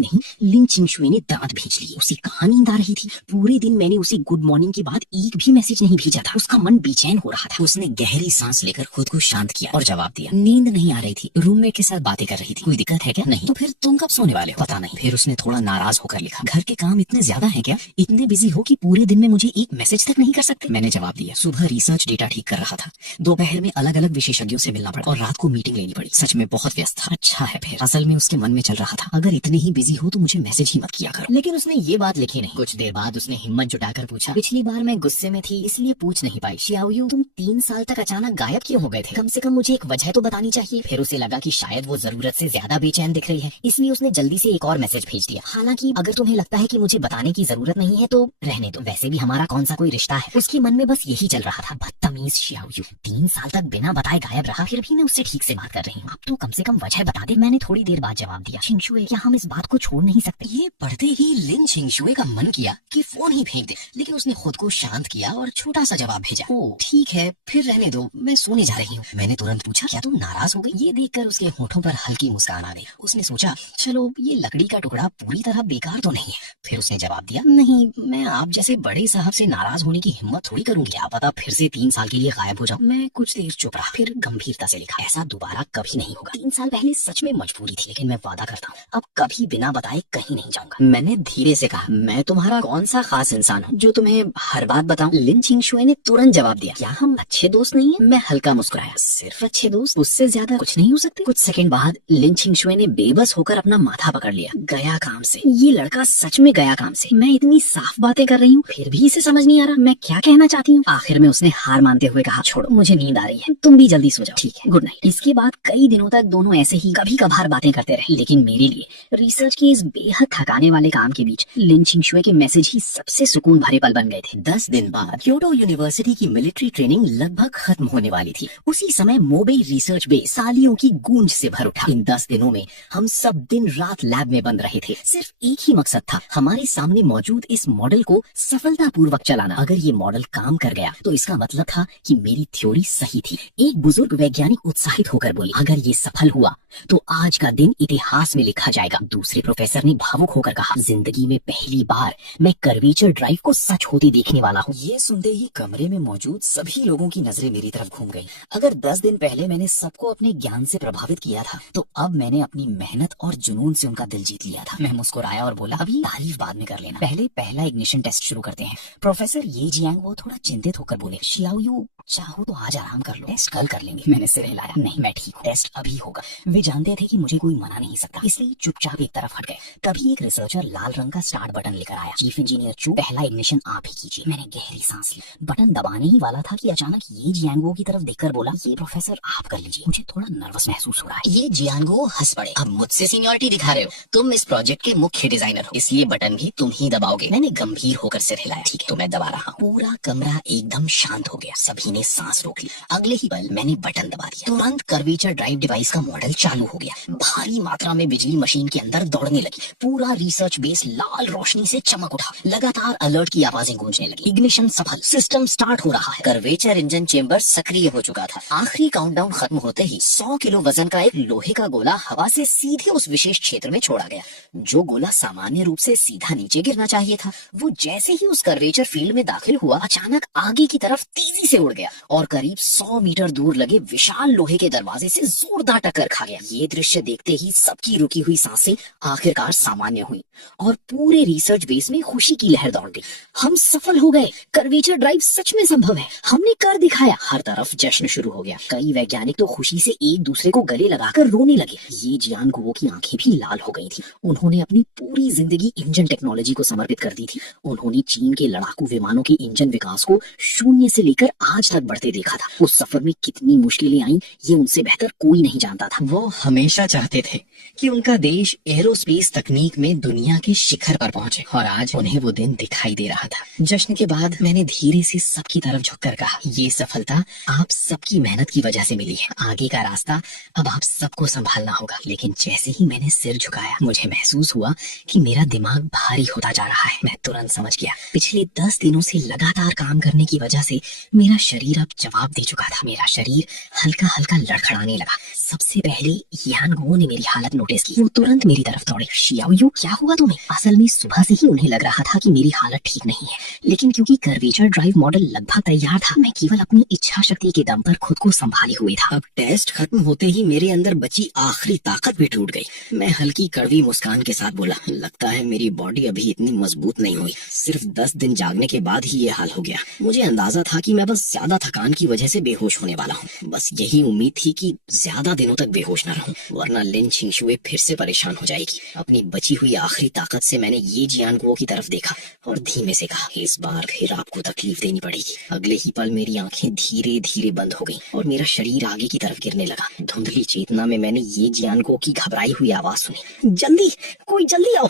नहीं? लिन छिंगशुए ने दांत भींच लिए। उसे कहाँ नींद आ रही थी? पूरे दिन मैंने उसे गुड मॉर्निंग के बाद एक भी मैसेज नहीं भेजा था। उसका मन बेचैन हो रहा था। उसने गहरी सांस लेकर खुद को शांत किया और जवाब दिया, नींद नहीं आ रही थी, रूममेट के साथ बातें कर रही थी। कोई दिक्कत है क्या? नहीं। तो फिर तुम कब सोने वाले हो? पता नहीं। फिर उसने थोड़ा नाराज होकर लिखा, घर के काम इतने ज्यादा हैं क्या? इतने बिजी हो कि पूरे दिन में मुझे एक मैसेज तक नहीं कर सकते? मैंने जवाब दिया, सुबह रिसर्च डेटा ठीक कर रहा था, दोपहर में अलग अलग विशेषज्ञों से मिलना पड़ा और रात को मीटिंग लेनी पड़ी। सच में बहुत व्यस्त था। अच्छा है। फिर असल में उसके मन में चल रहा था, अगर इतने ही बिजी हो तो मुझे मैसेज ही मत किया करो। लेकिन उसने ये बात लिखी नहीं। कुछ देर बाद उसने हिम्मत जुटाकर पूछा, पिछली बार मैं गुस्से में थी इसलिए पूछ नहीं पाई। शियाओयू, तुम 3 साल तक अचानक गायब क्यों हो गए थे? कम से कम मुझे एक वजह तो बतानी चाहिए। फिर उसे लगा कि शायद वो जरूरत से ज्यादा बेचैन दिख रही है, इसलिए उसने जल्दी से एक और मैसेज भेज दिया, हालांकि अगर तुम्हें लगता है कि मुझे बताने की जरूरत नहीं है तो रहने दो, वैसे भी हमारा कौन सा कोई रिश्ता है। उसके मन में बस यही चल रहा था, बदतमीज शियाओयू, 3 साल तक बिना बताए गायब रहा, फिर भी मैं उससे ठीक से बात कर रही हूँ, अब तो कम से कम वजह बता दे। मैंने थोड़ी देर बाद जवाब दिया, छिंगशुए, क्या हम इस बात को छोड़ नहीं सकते? ये पढ़ते ही लिन छिंगशुए का मन किया कि फोन ही फेंक दे, लेकिन उसने खुद को शांत किया और छोटा सा जवाब भेजा, ओ ठीक है, फिर रहने दो, मैं सोने जा रही हूँ। मैंने तुरंत पूछा, क्या तुम नाराज हो गई? ये देखकर उसके होठों पर हल्की मुस्कान आ गई। उसने सोचा, चलो ये लकड़ी का टुकड़ा पूरी तरह बेकार तो नहीं है। फिर उसने जवाब दिया, नहीं, मैं आप जैसे बड़े साहब से नाराज होने की हिम्मत थोड़ी करूंगी, क्या पता फिर से 3 साल के लिए गायब हो जाऊं। मैं कुछ देर चुप रहा, फिर गंभीरता से लिखा, ऐसा दोबारा कभी नहीं होगा। 3 साल पहले सच में मजबूरी थी, लेकिन मैं वादा करता हूँ अब कभी बिना बताए कहीं नहीं जाऊंगा। मैंने धीरे से कहा, मैं तुम्हारा कौन सा खास इंसान हूँ जो तुम्हें हर बात बताऊं? लिन छिंगशुए ने तुरंत जवाब दिया, क्या हम अच्छे दोस्त नहीं है? मैं हल्का मुस्कुराया, सिर्फ अच्छे दोस्त, उससे ज्यादा कुछ नहीं हो सकते। कुछ सेकंड बाद लिन छिंगशुए ने बेबस होकर अपना माथा पकड़ लिया, गया काम से। ये लड़का सच में गया काम से। मैं इतनी साफ बातें कर रही हूँ फिर भी इसे समझ नहीं आ रहा मैं क्या कहना चाहती हूँ। आखिर में उसने हार मानते हुए कहा, छोड़ो, मुझे नींद आ रही है, तुम भी जल्दी सो जाओ। ठीक है, गुड नाइट। इसके बाद कई दिनों तक दोनों ऐसे ही कभी कभार बातें करते रहे, लेकिन मेरे लिए रिसर्च के इस बेहद थकाने वाले काम के बीच लिन छिंगशुए के मैसेज ही सबसे सुकून भरे पल बन गए थे। 10 दिन बाद क्योटो यूनिवर्सिटी की मिलिट्री ट्रेनिंग लगभग खत्म होने वाली थी। उसी समय मोबे रिसर्च बेस सालियों की गूंज से भर उठा। इन 10 दिनों में हम सब दिन रात लैब में बंद रहे थे। सिर्फ एक ही मकसद था, हमारे सामने मौजूद इस मॉडल को सफलतापूर्वक चलाना। अगर ये मॉडल काम कर गया तो इसका मतलब था कि मेरी थ्योरी सही थी। एक बुजुर्ग वैज्ञानिक उत्साहित होकर बोले, अगर ये सफल हुआ तो आज का दिन इतिहास में लिखा जाएगा। दूसरे प्रोफेसर ने भावुक होकर कहा, जिंदगी में पहली बार मैं कर्वेचर ड्राइव को सच होते देखने वाला हूँ। ये सुनते ही कमरे में मौजूद सभी लोगों की नजरें मेरी तरफ घूम गईं। अगर 10 दिन पहले मैंने सबको अपने ज्ञान से प्रभावित किया था, तो अब मैंने अपनी मेहनत और जुनून से उनका दिल जीत लिया था। मैं मुस्कुराया और बोला, अभी तारीफ बाद में कर लेना, पहले पहला इग्निशन टेस्ट शुरू करते हैं। प्रोफेसर ये जियांग वो थोड़ा चिंतित होकर बोले, शियाओयू, चाहो तो आज आराम कर लो, टेस्ट कल कर लेंगे। मैंने सिर हिलाया, नहीं मैं ठीक हूँ, टेस्ट अभी होगा। वे जानते थे कि मुझे कोई मना नहीं सकता, इसलिए चुपचाप एक तरफ हट गए। तभी एक रिसर्चर लाल रंग का स्टार्ट बटन लेकर आया। चीफ इंजीनियर चू, पहला इग्निशन आप ही कीजिए। मैंने गहरी सांस ली, बटन दबाने ही वाला था कि अचानक ये जियांगो की तरफ देखकर बोला, ये प्रोफेसर आप कर लीजिए, मुझे थोड़ा नर्वस महसूस हो रहा है। ये जियांगो हंस पड़े, अब मुझसे सीनियरिटी दिखा रहे हो, तुम इस प्रोजेक्ट के मुख्य डिजाइनर हो, इसलिए बटन भी तुम ही दबाओगे। मैंने गंभीर होकर सिर हिलाया, ठीक है तो मैं दबा रहा हूँ। पूरा कमरा एकदम शांत हो गया, सभी ने सांस रोक ली। अगले ही पल मैंने बटन दबा दिया, तुरंत कर्वेचर ड्राइव डिवाइस का मॉडल चालू हो गया। भारी मात्रा में बिजली मशीन के अंदर दौड़ने लगी। पूरा रिसर्च बेस लाल रोशनी से चमक उठा। लगातार अलर्ट की आवाजें गूंजने लगी। इग्निशन सफल, सिस्टम स्टार्ट हो रहा है। कर्वेचर इंजन चेंबर सक्रिय हो चुका था। आखिरी काउंटडाउन खत्म होते ही 100 किलो वजन का एक लोहे का गोला हवा से सीधे उस विशेष क्षेत्र में छोड़ा गया। जो गोला सामान्य रूप से सीधा नीचे गिरना चाहिए था, वो जैसे ही उस कर्वेचर फील्ड में दाखिल हुआ, अचानक आगे की तरफ तेजी से उड़ गया और करीब 100 मीटर दूर लगे विशाल लोहे के दरवाजे से जोरदार टक्कर खा गया। ये दृश्य देखते ही सबकी रुकी हुई सांसें आखिरकार सामान्य हुई और पूरे रिसर्च बेस में खुशी की लहर दौड़ गई। हम सफल हो गए, कर्वेचर ड्राइव सच में संभव है, हमने कर दिखाया। हर तरफ जश्न शुरू हो गया। कई वैज्ञानिक तो खुशी से एक दूसरे को गले लगाकर रोने लगे। ये जियांगो की आंखें भी लाल हो गई थी। उन्होंने अपनी पूरी जिंदगी इंजन टेक्नोलॉजी को समर्पित कर दी थी। उन्होंने चीन के लड़ाकू विमानों के इंजन विकास को शून्य से लेकर आज तक बढ़ते देखा था। उस सफर में कितनी मुश्किलें आई, ये उनसे बेहतर कोई नहीं जानता था। वो हमेशा चाहते थे कि उनका देश एरोस्पेस तकनीक में दुनिया के शिखर पर पहुंचे और आज उन्हें वो दिन दिन दिखाई दे रहा था। जश्न के बाद मैंने धीरे से सबकी तरफ झुककर कहा, ये सफलता आप सबकी मेहनत की वजह से मिली है। आगे का रास्ता अब आप सबको संभालना होगा। लेकिन जैसे ही मैंने सिर झुकाया, मुझे महसूस हुआ कि मेरा दिमाग भारी होता जा रहा है। मैं तुरंत समझ गया, पिछले 10 दिनों से लगातार काम करने की वजह से मेरा शरीर अब जवाब दे चुका था। मेरा शरीर हल्का हल्का लड़खड़ाने लगा। सबसे पहले यानगो ने मेरी हालत नोटिस की। वो तुरंत मेरी तरफ दौड़े। शियाओयू, क्या हुआ तुम्हें? असल में सुबह से ही उन्हें लग रहा था कि मेरी हालत ठीक नहीं है, लेकिन क्योंकि कर्वेचर ड्राइव मॉडल लगभग तैयार था, मैं केवल अपनी इच्छा शक्ति के दम पर खुद को संभाले हुए था। अब टेस्ट खत्म होते ही मेरे अंदर बची आखिरी ताकत भी टूट गई। मैं हल्की कड़वी मुस्कान के साथ बोला, लगता है मेरी बॉडी अभी इतनी मजबूत नहीं हुई। सिर्फ 10 दिन जागने के बाद ही ये हाल हो गया। मुझे अंदाजा था कि मैं बस ज्यादा थकान की वजह से बेहोश होने वाला हूँ। बस यही उम्मीद थी कि ज्यादा दिनों तक बेहोश न रहूं, वरना लिन छिंगशुए फिर से परेशान हो जाएगी। अपनी बची हुई आखिरी ताकत से मैंने ये जियानगुओ की तरफ देखा और धीमे से कहा, इस बार फिर आपको तकलीफ देनी पड़ेगी। अगले ही पल मेरी आंखें धीरे धीरे बंद हो गईं और मेरा शरीर आगे की तरफ गिरने लगा। धुंधली चेतना में मैंने ये जियानगुओ की घबराई हुई आवाज सुनी, जल्दी, कोई जल्दी आओ,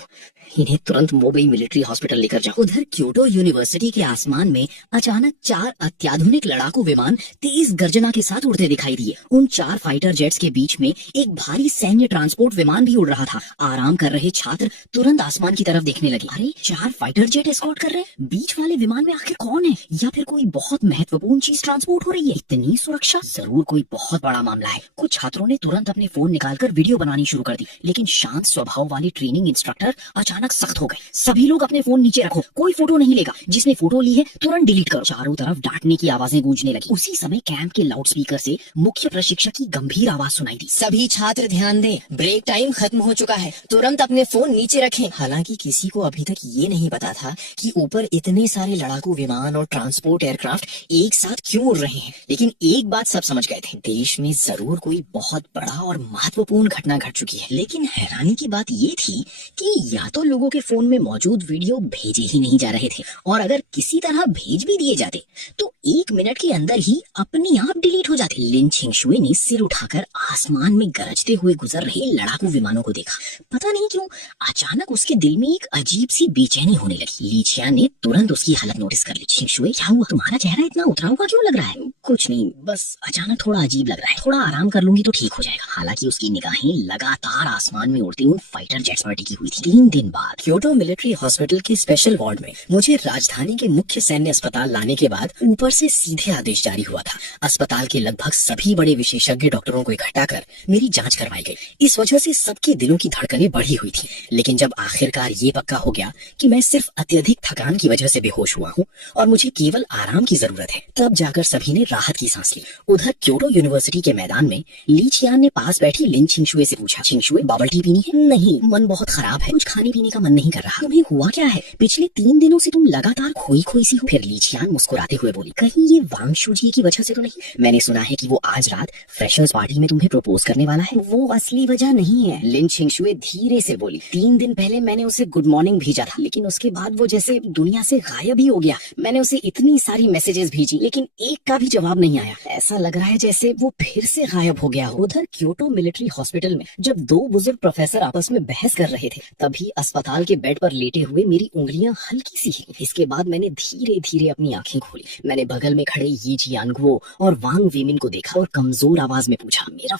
इन्हें तुरंत मोबई मिलिट्री हॉस्पिटल लेकर जाओ। उधर क्योटो यूनिवर्सिटी के आसमान में अचानक 4 अत्याधुनिक लड़ाकू विमान तेज गर्जना के साथ उड़ते दिखाई दिए। उन 4 फाइटर जेट्स के बीच में एक भारी सैन्य ट्रांसपोर्ट विमान भी उड़ रहा था। आराम कर रहे छात्र तुरंत आसमान की तरफ देखने लगे। अरे, 4 फाइटर जेट एस्कॉर्ट कर रहे हैं, बीच वाले विमान में आखिर कौन है? या फिर कोई बहुत महत्वपूर्ण चीज ट्रांसपोर्ट हो रही है? इतनी सुरक्षा, जरूर कोई बहुत बड़ा मामला है। कुछ छात्रों ने तुरंत अपने फोन निकालकर वीडियो बनानी शुरू कर दी, लेकिन शांत स्वभाव वाले ट्रेनिंग इंस्ट्रक्टर अचानक सख्त हो गए। सभी लोग अपने फोन नीचे रखो, कोई फोटो नहीं लेगा, जिसने फोटो ली है तुरंत डिलीट करो। चारों तरफ डांटने की आवाजें गूंजने लगी। उसी समय कैंप के लाउडस्पीकर से मुख्य प्रशिक्षक की गंभीर आवाज सुनाई दी, सभी छात्र ध्यान दें, ब्रेक टाइम खत्म हो चुका है, तुरंत अपने फोन नीचे रखें। हालांकि किसी को अभी तक ये नहीं पता था कि ऊपर इतने सारे लड़ाकू विमान और ट्रांसपोर्ट एयरक्राफ्ट एक साथ क्यों उड़ रहे हैं, लेकिन एक बात सब समझ गए थे, देश में जरूर कोई बहुत बड़ा और महत्वपूर्ण घटना घट चुकी है। लेकिन हैरानी की बात ये थी कि या तो लोगों के फोन में मौजूद वीडियो भेजे ही नहीं जा रहे थे, और अगर किसी तरह भेज भी दिए जाते तो 1 मिनट के अंदर ही अपने आप डिलीट हो जाते। लिन छिंगशुए ने सिर उठाकर आसमान में गरजते हुए गुजर रहे लड़ाकू विमानों को देखा। पता नहीं क्यों अचानक उसके दिल में एक अजीब सी बेचैनी होने लगी। ली छियान ने तुरंत उसकी हालत नोटिस कर ली। छिंगशुए, क्या हुआ? तुम्हारा चेहरा इतना उतरा हुआ क्यों लग रहा है? कुछ नहीं, बस अचानक थोड़ा अजीब लग रहा है, थोड़ा आराम कर लूंगी तो ठीक हो जाएगा। हालांकि उसकी निगाहें लगातार आसमान में उड़ती उन फाइटर जेट्स पर टिकी हुई थी। 3 दिन बाद क्योटो मिलिट्री हॉस्पिटल के स्पेशल वार्ड में मुझे राजधानी के मुख्य सैन्य अस्पताल लाने के बाद ऊपर से सीधे आदेश जारी हुआ था। अस्पताल के लगभग सभी बड़े विशेषज्ञ डॉक्टरों को इकट्ठा कर मेरी जांच करवाई गई। इस वजह से सबके दिलों की धड़कनें बढ़ी हुई थी। लेकिन जब आखिरकार ये पक्का हो गया कि मैं सिर्फ अत्यधिक थकान की वजह से बेहोश हुआ हूँ और मुझे केवल आराम की जरूरत है, तब जाकर सभी ने राहत की सांस ली। उधर क्योटो यूनिवर्सिटी के मैदान में ली छियान ने पास बैठी लिन छिंगशुए से पूछा, छिंगशुए, बबल टी पीनी है? नहीं, मन बहुत खराब है, कुछ खाने पीने का मन नहीं कर रहा। तुम्हें हुआ क्या है? पिछले 3 दिनों से तुम लगातार खोई खोई सी हो। फिर ली छियान मुस्कुराते हुए बोली, कहीं ये वांगशु जी की वजह से तो नहीं? मैंने सुना है कि वो आज रात फ्रेशर्स पार्टी में तुम्हें प्रपोज करने वाला है। वो असली वजह नहीं है, लिन छिंगशुए धीरे से बोली। 3 दिन पहले मैंने उसे गुड मॉर्निंग भेजा था, लेकिन उसके बाद वो जैसे दुनिया से गायब ही हो गया। मैंने उसे इतनी सारी मैसेजेस भेजी, लेकिन एक का भी जवाब नहीं आया। ऐसा लग रहा है जैसे वो फिर से गायब हो गया हो। उधर क्योटो मिलिट्री हॉस्पिटल में जब 2 बुजुर्ग प्रोफेसर आपस में बहस कर रहे थे, तभी अस्पताल के बेड पर लेटे हुए मेरी उंगलियां हल्की सी हिली। इसके बाद मैंने धीरे धीरे अपनी आंखें खोली। मैंने बगल में खड़े ये जियानगुओ और वांग वेमिन को देखा और कमजोर आवाज में पूछा, मेरा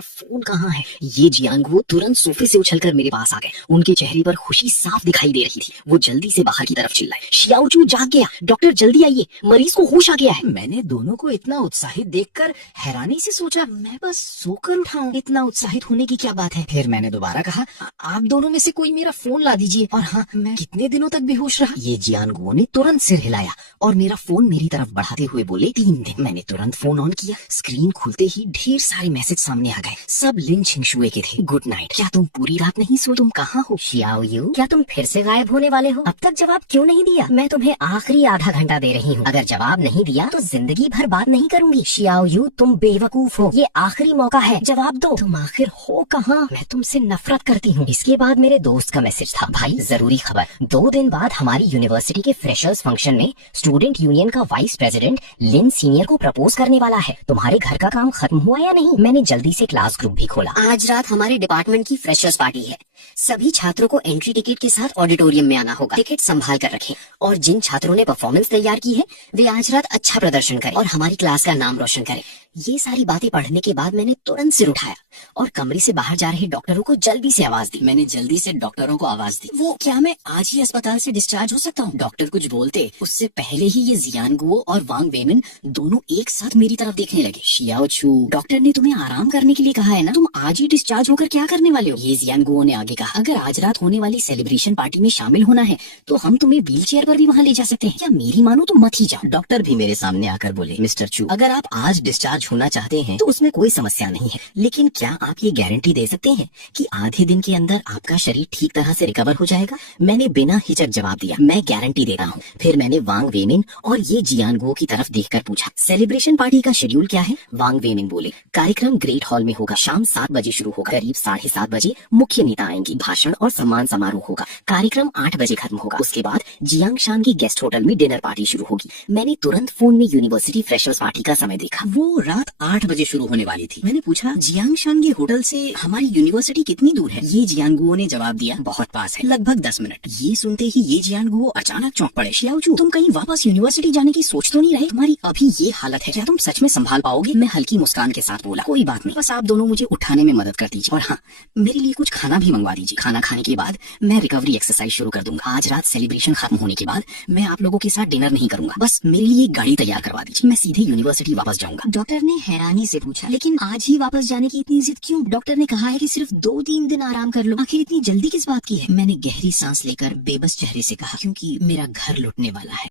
फोन कहाँ है? ये जियानगुओ तुरंत सोफे से उछलकर मेरे पास आ गए। उनके चेहरे पर खुशी साफ दिखाई दे रही थी। वो जल्दी से बाहर की तरफ चिल्लाए, शियाओचू जाग गया, डॉक्टर जल्दी आइए, मरीज को होश आ गया है। मैंने दोनों को इतना उत्साहित देखकर हैरानी से सोचा, मैं बस सोकर उठा हूँ, इतना उत्साहित होने की क्या बात है? फिर मैंने दोबारा कहा, आप दोनों में से कोई मेरा फोन ला दीजिए। और हाँ, मैं कितने दिनों तक बेहोश रहा? ये जियानगुओ ने तुरंत सिर हिलाया और मेरा फोन मेरी तरफ बढ़ाते हुए बोले, 3 दिन। मैंने तुरंत फोन ऑन किया। स्क्रीन खुलते ही ढेर सारे मैसेज सामने आ गए। सब लिन छिंगशुए के थे। गुड नाइट, क्या तुम पूरी रात नहीं सोए? तुम कहाँ हो? शियाओयू, क्या तुम फिर से गायब होने वाले हो? अब तक जवाब क्यों नहीं दिया? मैं तुम्हें आखिरी आधा घंटा दे रही हूँ, अगर जवाब नहीं दिया तो जिंदगी भर बात नहीं करूंगी। शियाओयू, तुम बेवकूफ हो, ये आखिरी मौका है, जवाब दो। तुम आखिर हो कहाँ? मैं तुमसे नफरत करती हूँ। इसके बाद मेरे दोस्त दोस्त का मैसेज था। भाई जरूरी खबर, 2 दिन बाद हमारी यूनिवर्सिटी के फ्रेशर्स फंक्शन में स्टूडेंट यूनियन का वाइस प्रेसिडेंट लिन सीनियर को प्रपोज करने वाला है। तुम्हारे घर का काम खत्म हुआ या नहीं? मैंने जल्दी से क्लास ग्रुप भी खोला। आज रात हमारे डिपार्टमेंट की फ्रेशर्स पार्टी है। सभी छात्रों को एंट्री टिकट के साथ ऑडिटोरियम में आना होगा। टिकट संभाल कर रखें और जिन छात्रों ने परफॉर्मेंस तैयार की है वे आज रात अच्छा प्रदर्शन करें और हमारी क्लास का नाम रोशन करें। ये सारी बातें पढ़ने के बाद मैंने तुरंत सिर उठाया और कमरे से बाहर जा रहे डॉक्टरों को जल्दी से आवाज दी। मैंने जल्दी से डॉक्टरों को आवाज दी। वो क्या मैं आज ही अस्पताल से डिस्चार्ज हो सकता हूँ? डॉक्टर कुछ बोलते उससे पहले ही ये जियान गुओ और वांग वेमिन दोनों एक साथ मेरी तरफ देखने लगे। शियाओ छू, डॉक्टर ने तुम्हें आराम करने के लिए कहा है ना, तुम आज ही डिस्चार्ज होकर क्या करने वाले हो? ये जियान गुओ ने आगे कहा, अगर आज रात होने वाली सेलिब्रेशन पार्टी में शामिल होना है तो हम तुम्हें व्हील चेयर पर भी वहाँ ले जा सकते हैं। या मेरी मानो तो मत ही जाओ। डॉक्टर भी मेरे सामने आकर बोले, मिस्टर चू, अगर आप आज डिस्चार्ज होना चाहते हैं तो उसमें कोई समस्या नहीं है, लेकिन क्या आप ये गारंटी दे सकते हैं कि आधे दिन के अंदर आपका शरीर ठीक तरह से रिकवर हो जाएगा? मैंने बिना हिचक जवाब दिया, मैं गारंटी दे रहा हूँ। फिर मैंने वांग वेमिन और ये जियान गुओ की तरफ देखकर पूछा, सेलिब्रेशन पार्टी का शेड्यूल क्या है? वांग वेमिन बोले, कार्यक्रम ग्रेट हॉल में होगा, शाम 7 बजे शुरू होगा, करीब 7:30 बजे मुख्य नेता आएंगी, भाषण और सम्मान समारोह होगा, कार्यक्रम 8 बजे खत्म होगा, उसके बाद जियांगशान की गेस्ट होटल में डिनर पार्टी शुरू होगी। मैंने तुरंत फोन में यूनिवर्सिटी फ्रेशर्स पार्टी का समय देखा, वो रात 8 बजे शुरू होने वाली थी। मैंने पूछा, जियांगशान के होटल से हमारी यूनिवर्सिटी कितनी दूर है? ये जियान गुओ ने जवाब दिया, बहुत पास है, लगभग 10 मिनट। ये सुनते ही ये जियान गुओ अचानक चौंक पड़े। शियाओ चू, तुम कहीं वापस यूनिवर्सिटी जाने की सोच तो नहीं रहे? तुम्हारी अभी ये हालत है, क्या तुम सच में संभाल पाओगे? मैं हल्की मुस्कान के साथ बोला, कोई बात नहीं, बस आप दोनों मुझे उठाने में मदद कर दीजिए और हाँ, मेरे लिए कुछ खाना भी मंगवा दीजिए। खाना खाने के बाद मैं रिकवरी एक्सरसाइज शुरू कर दूंगा। आज रात सेलिब्रेशन खत्म होने के बाद मैं आप लोगों के साथ डिनर नहीं करूंगा, बस मेरे लिए एक गाड़ी तैयार करवा दीजिए, मैं सीधे यूनिवर्सिटी वापस जाऊंगा। डॉक्टर ने हैरानी से पूछा, लेकिन आज ही वापस जाने की इतनी जिद क्यों? डॉक्टर ने कहा है कि सिर्फ 2-3 दिन आराम कर लो, आखिर इतनी जल्दी किस बात की है? मैंने गहरी सांस लेकर बेबस चेहरे से कहा, क्योंकि मेरा घर लुटने वाला है।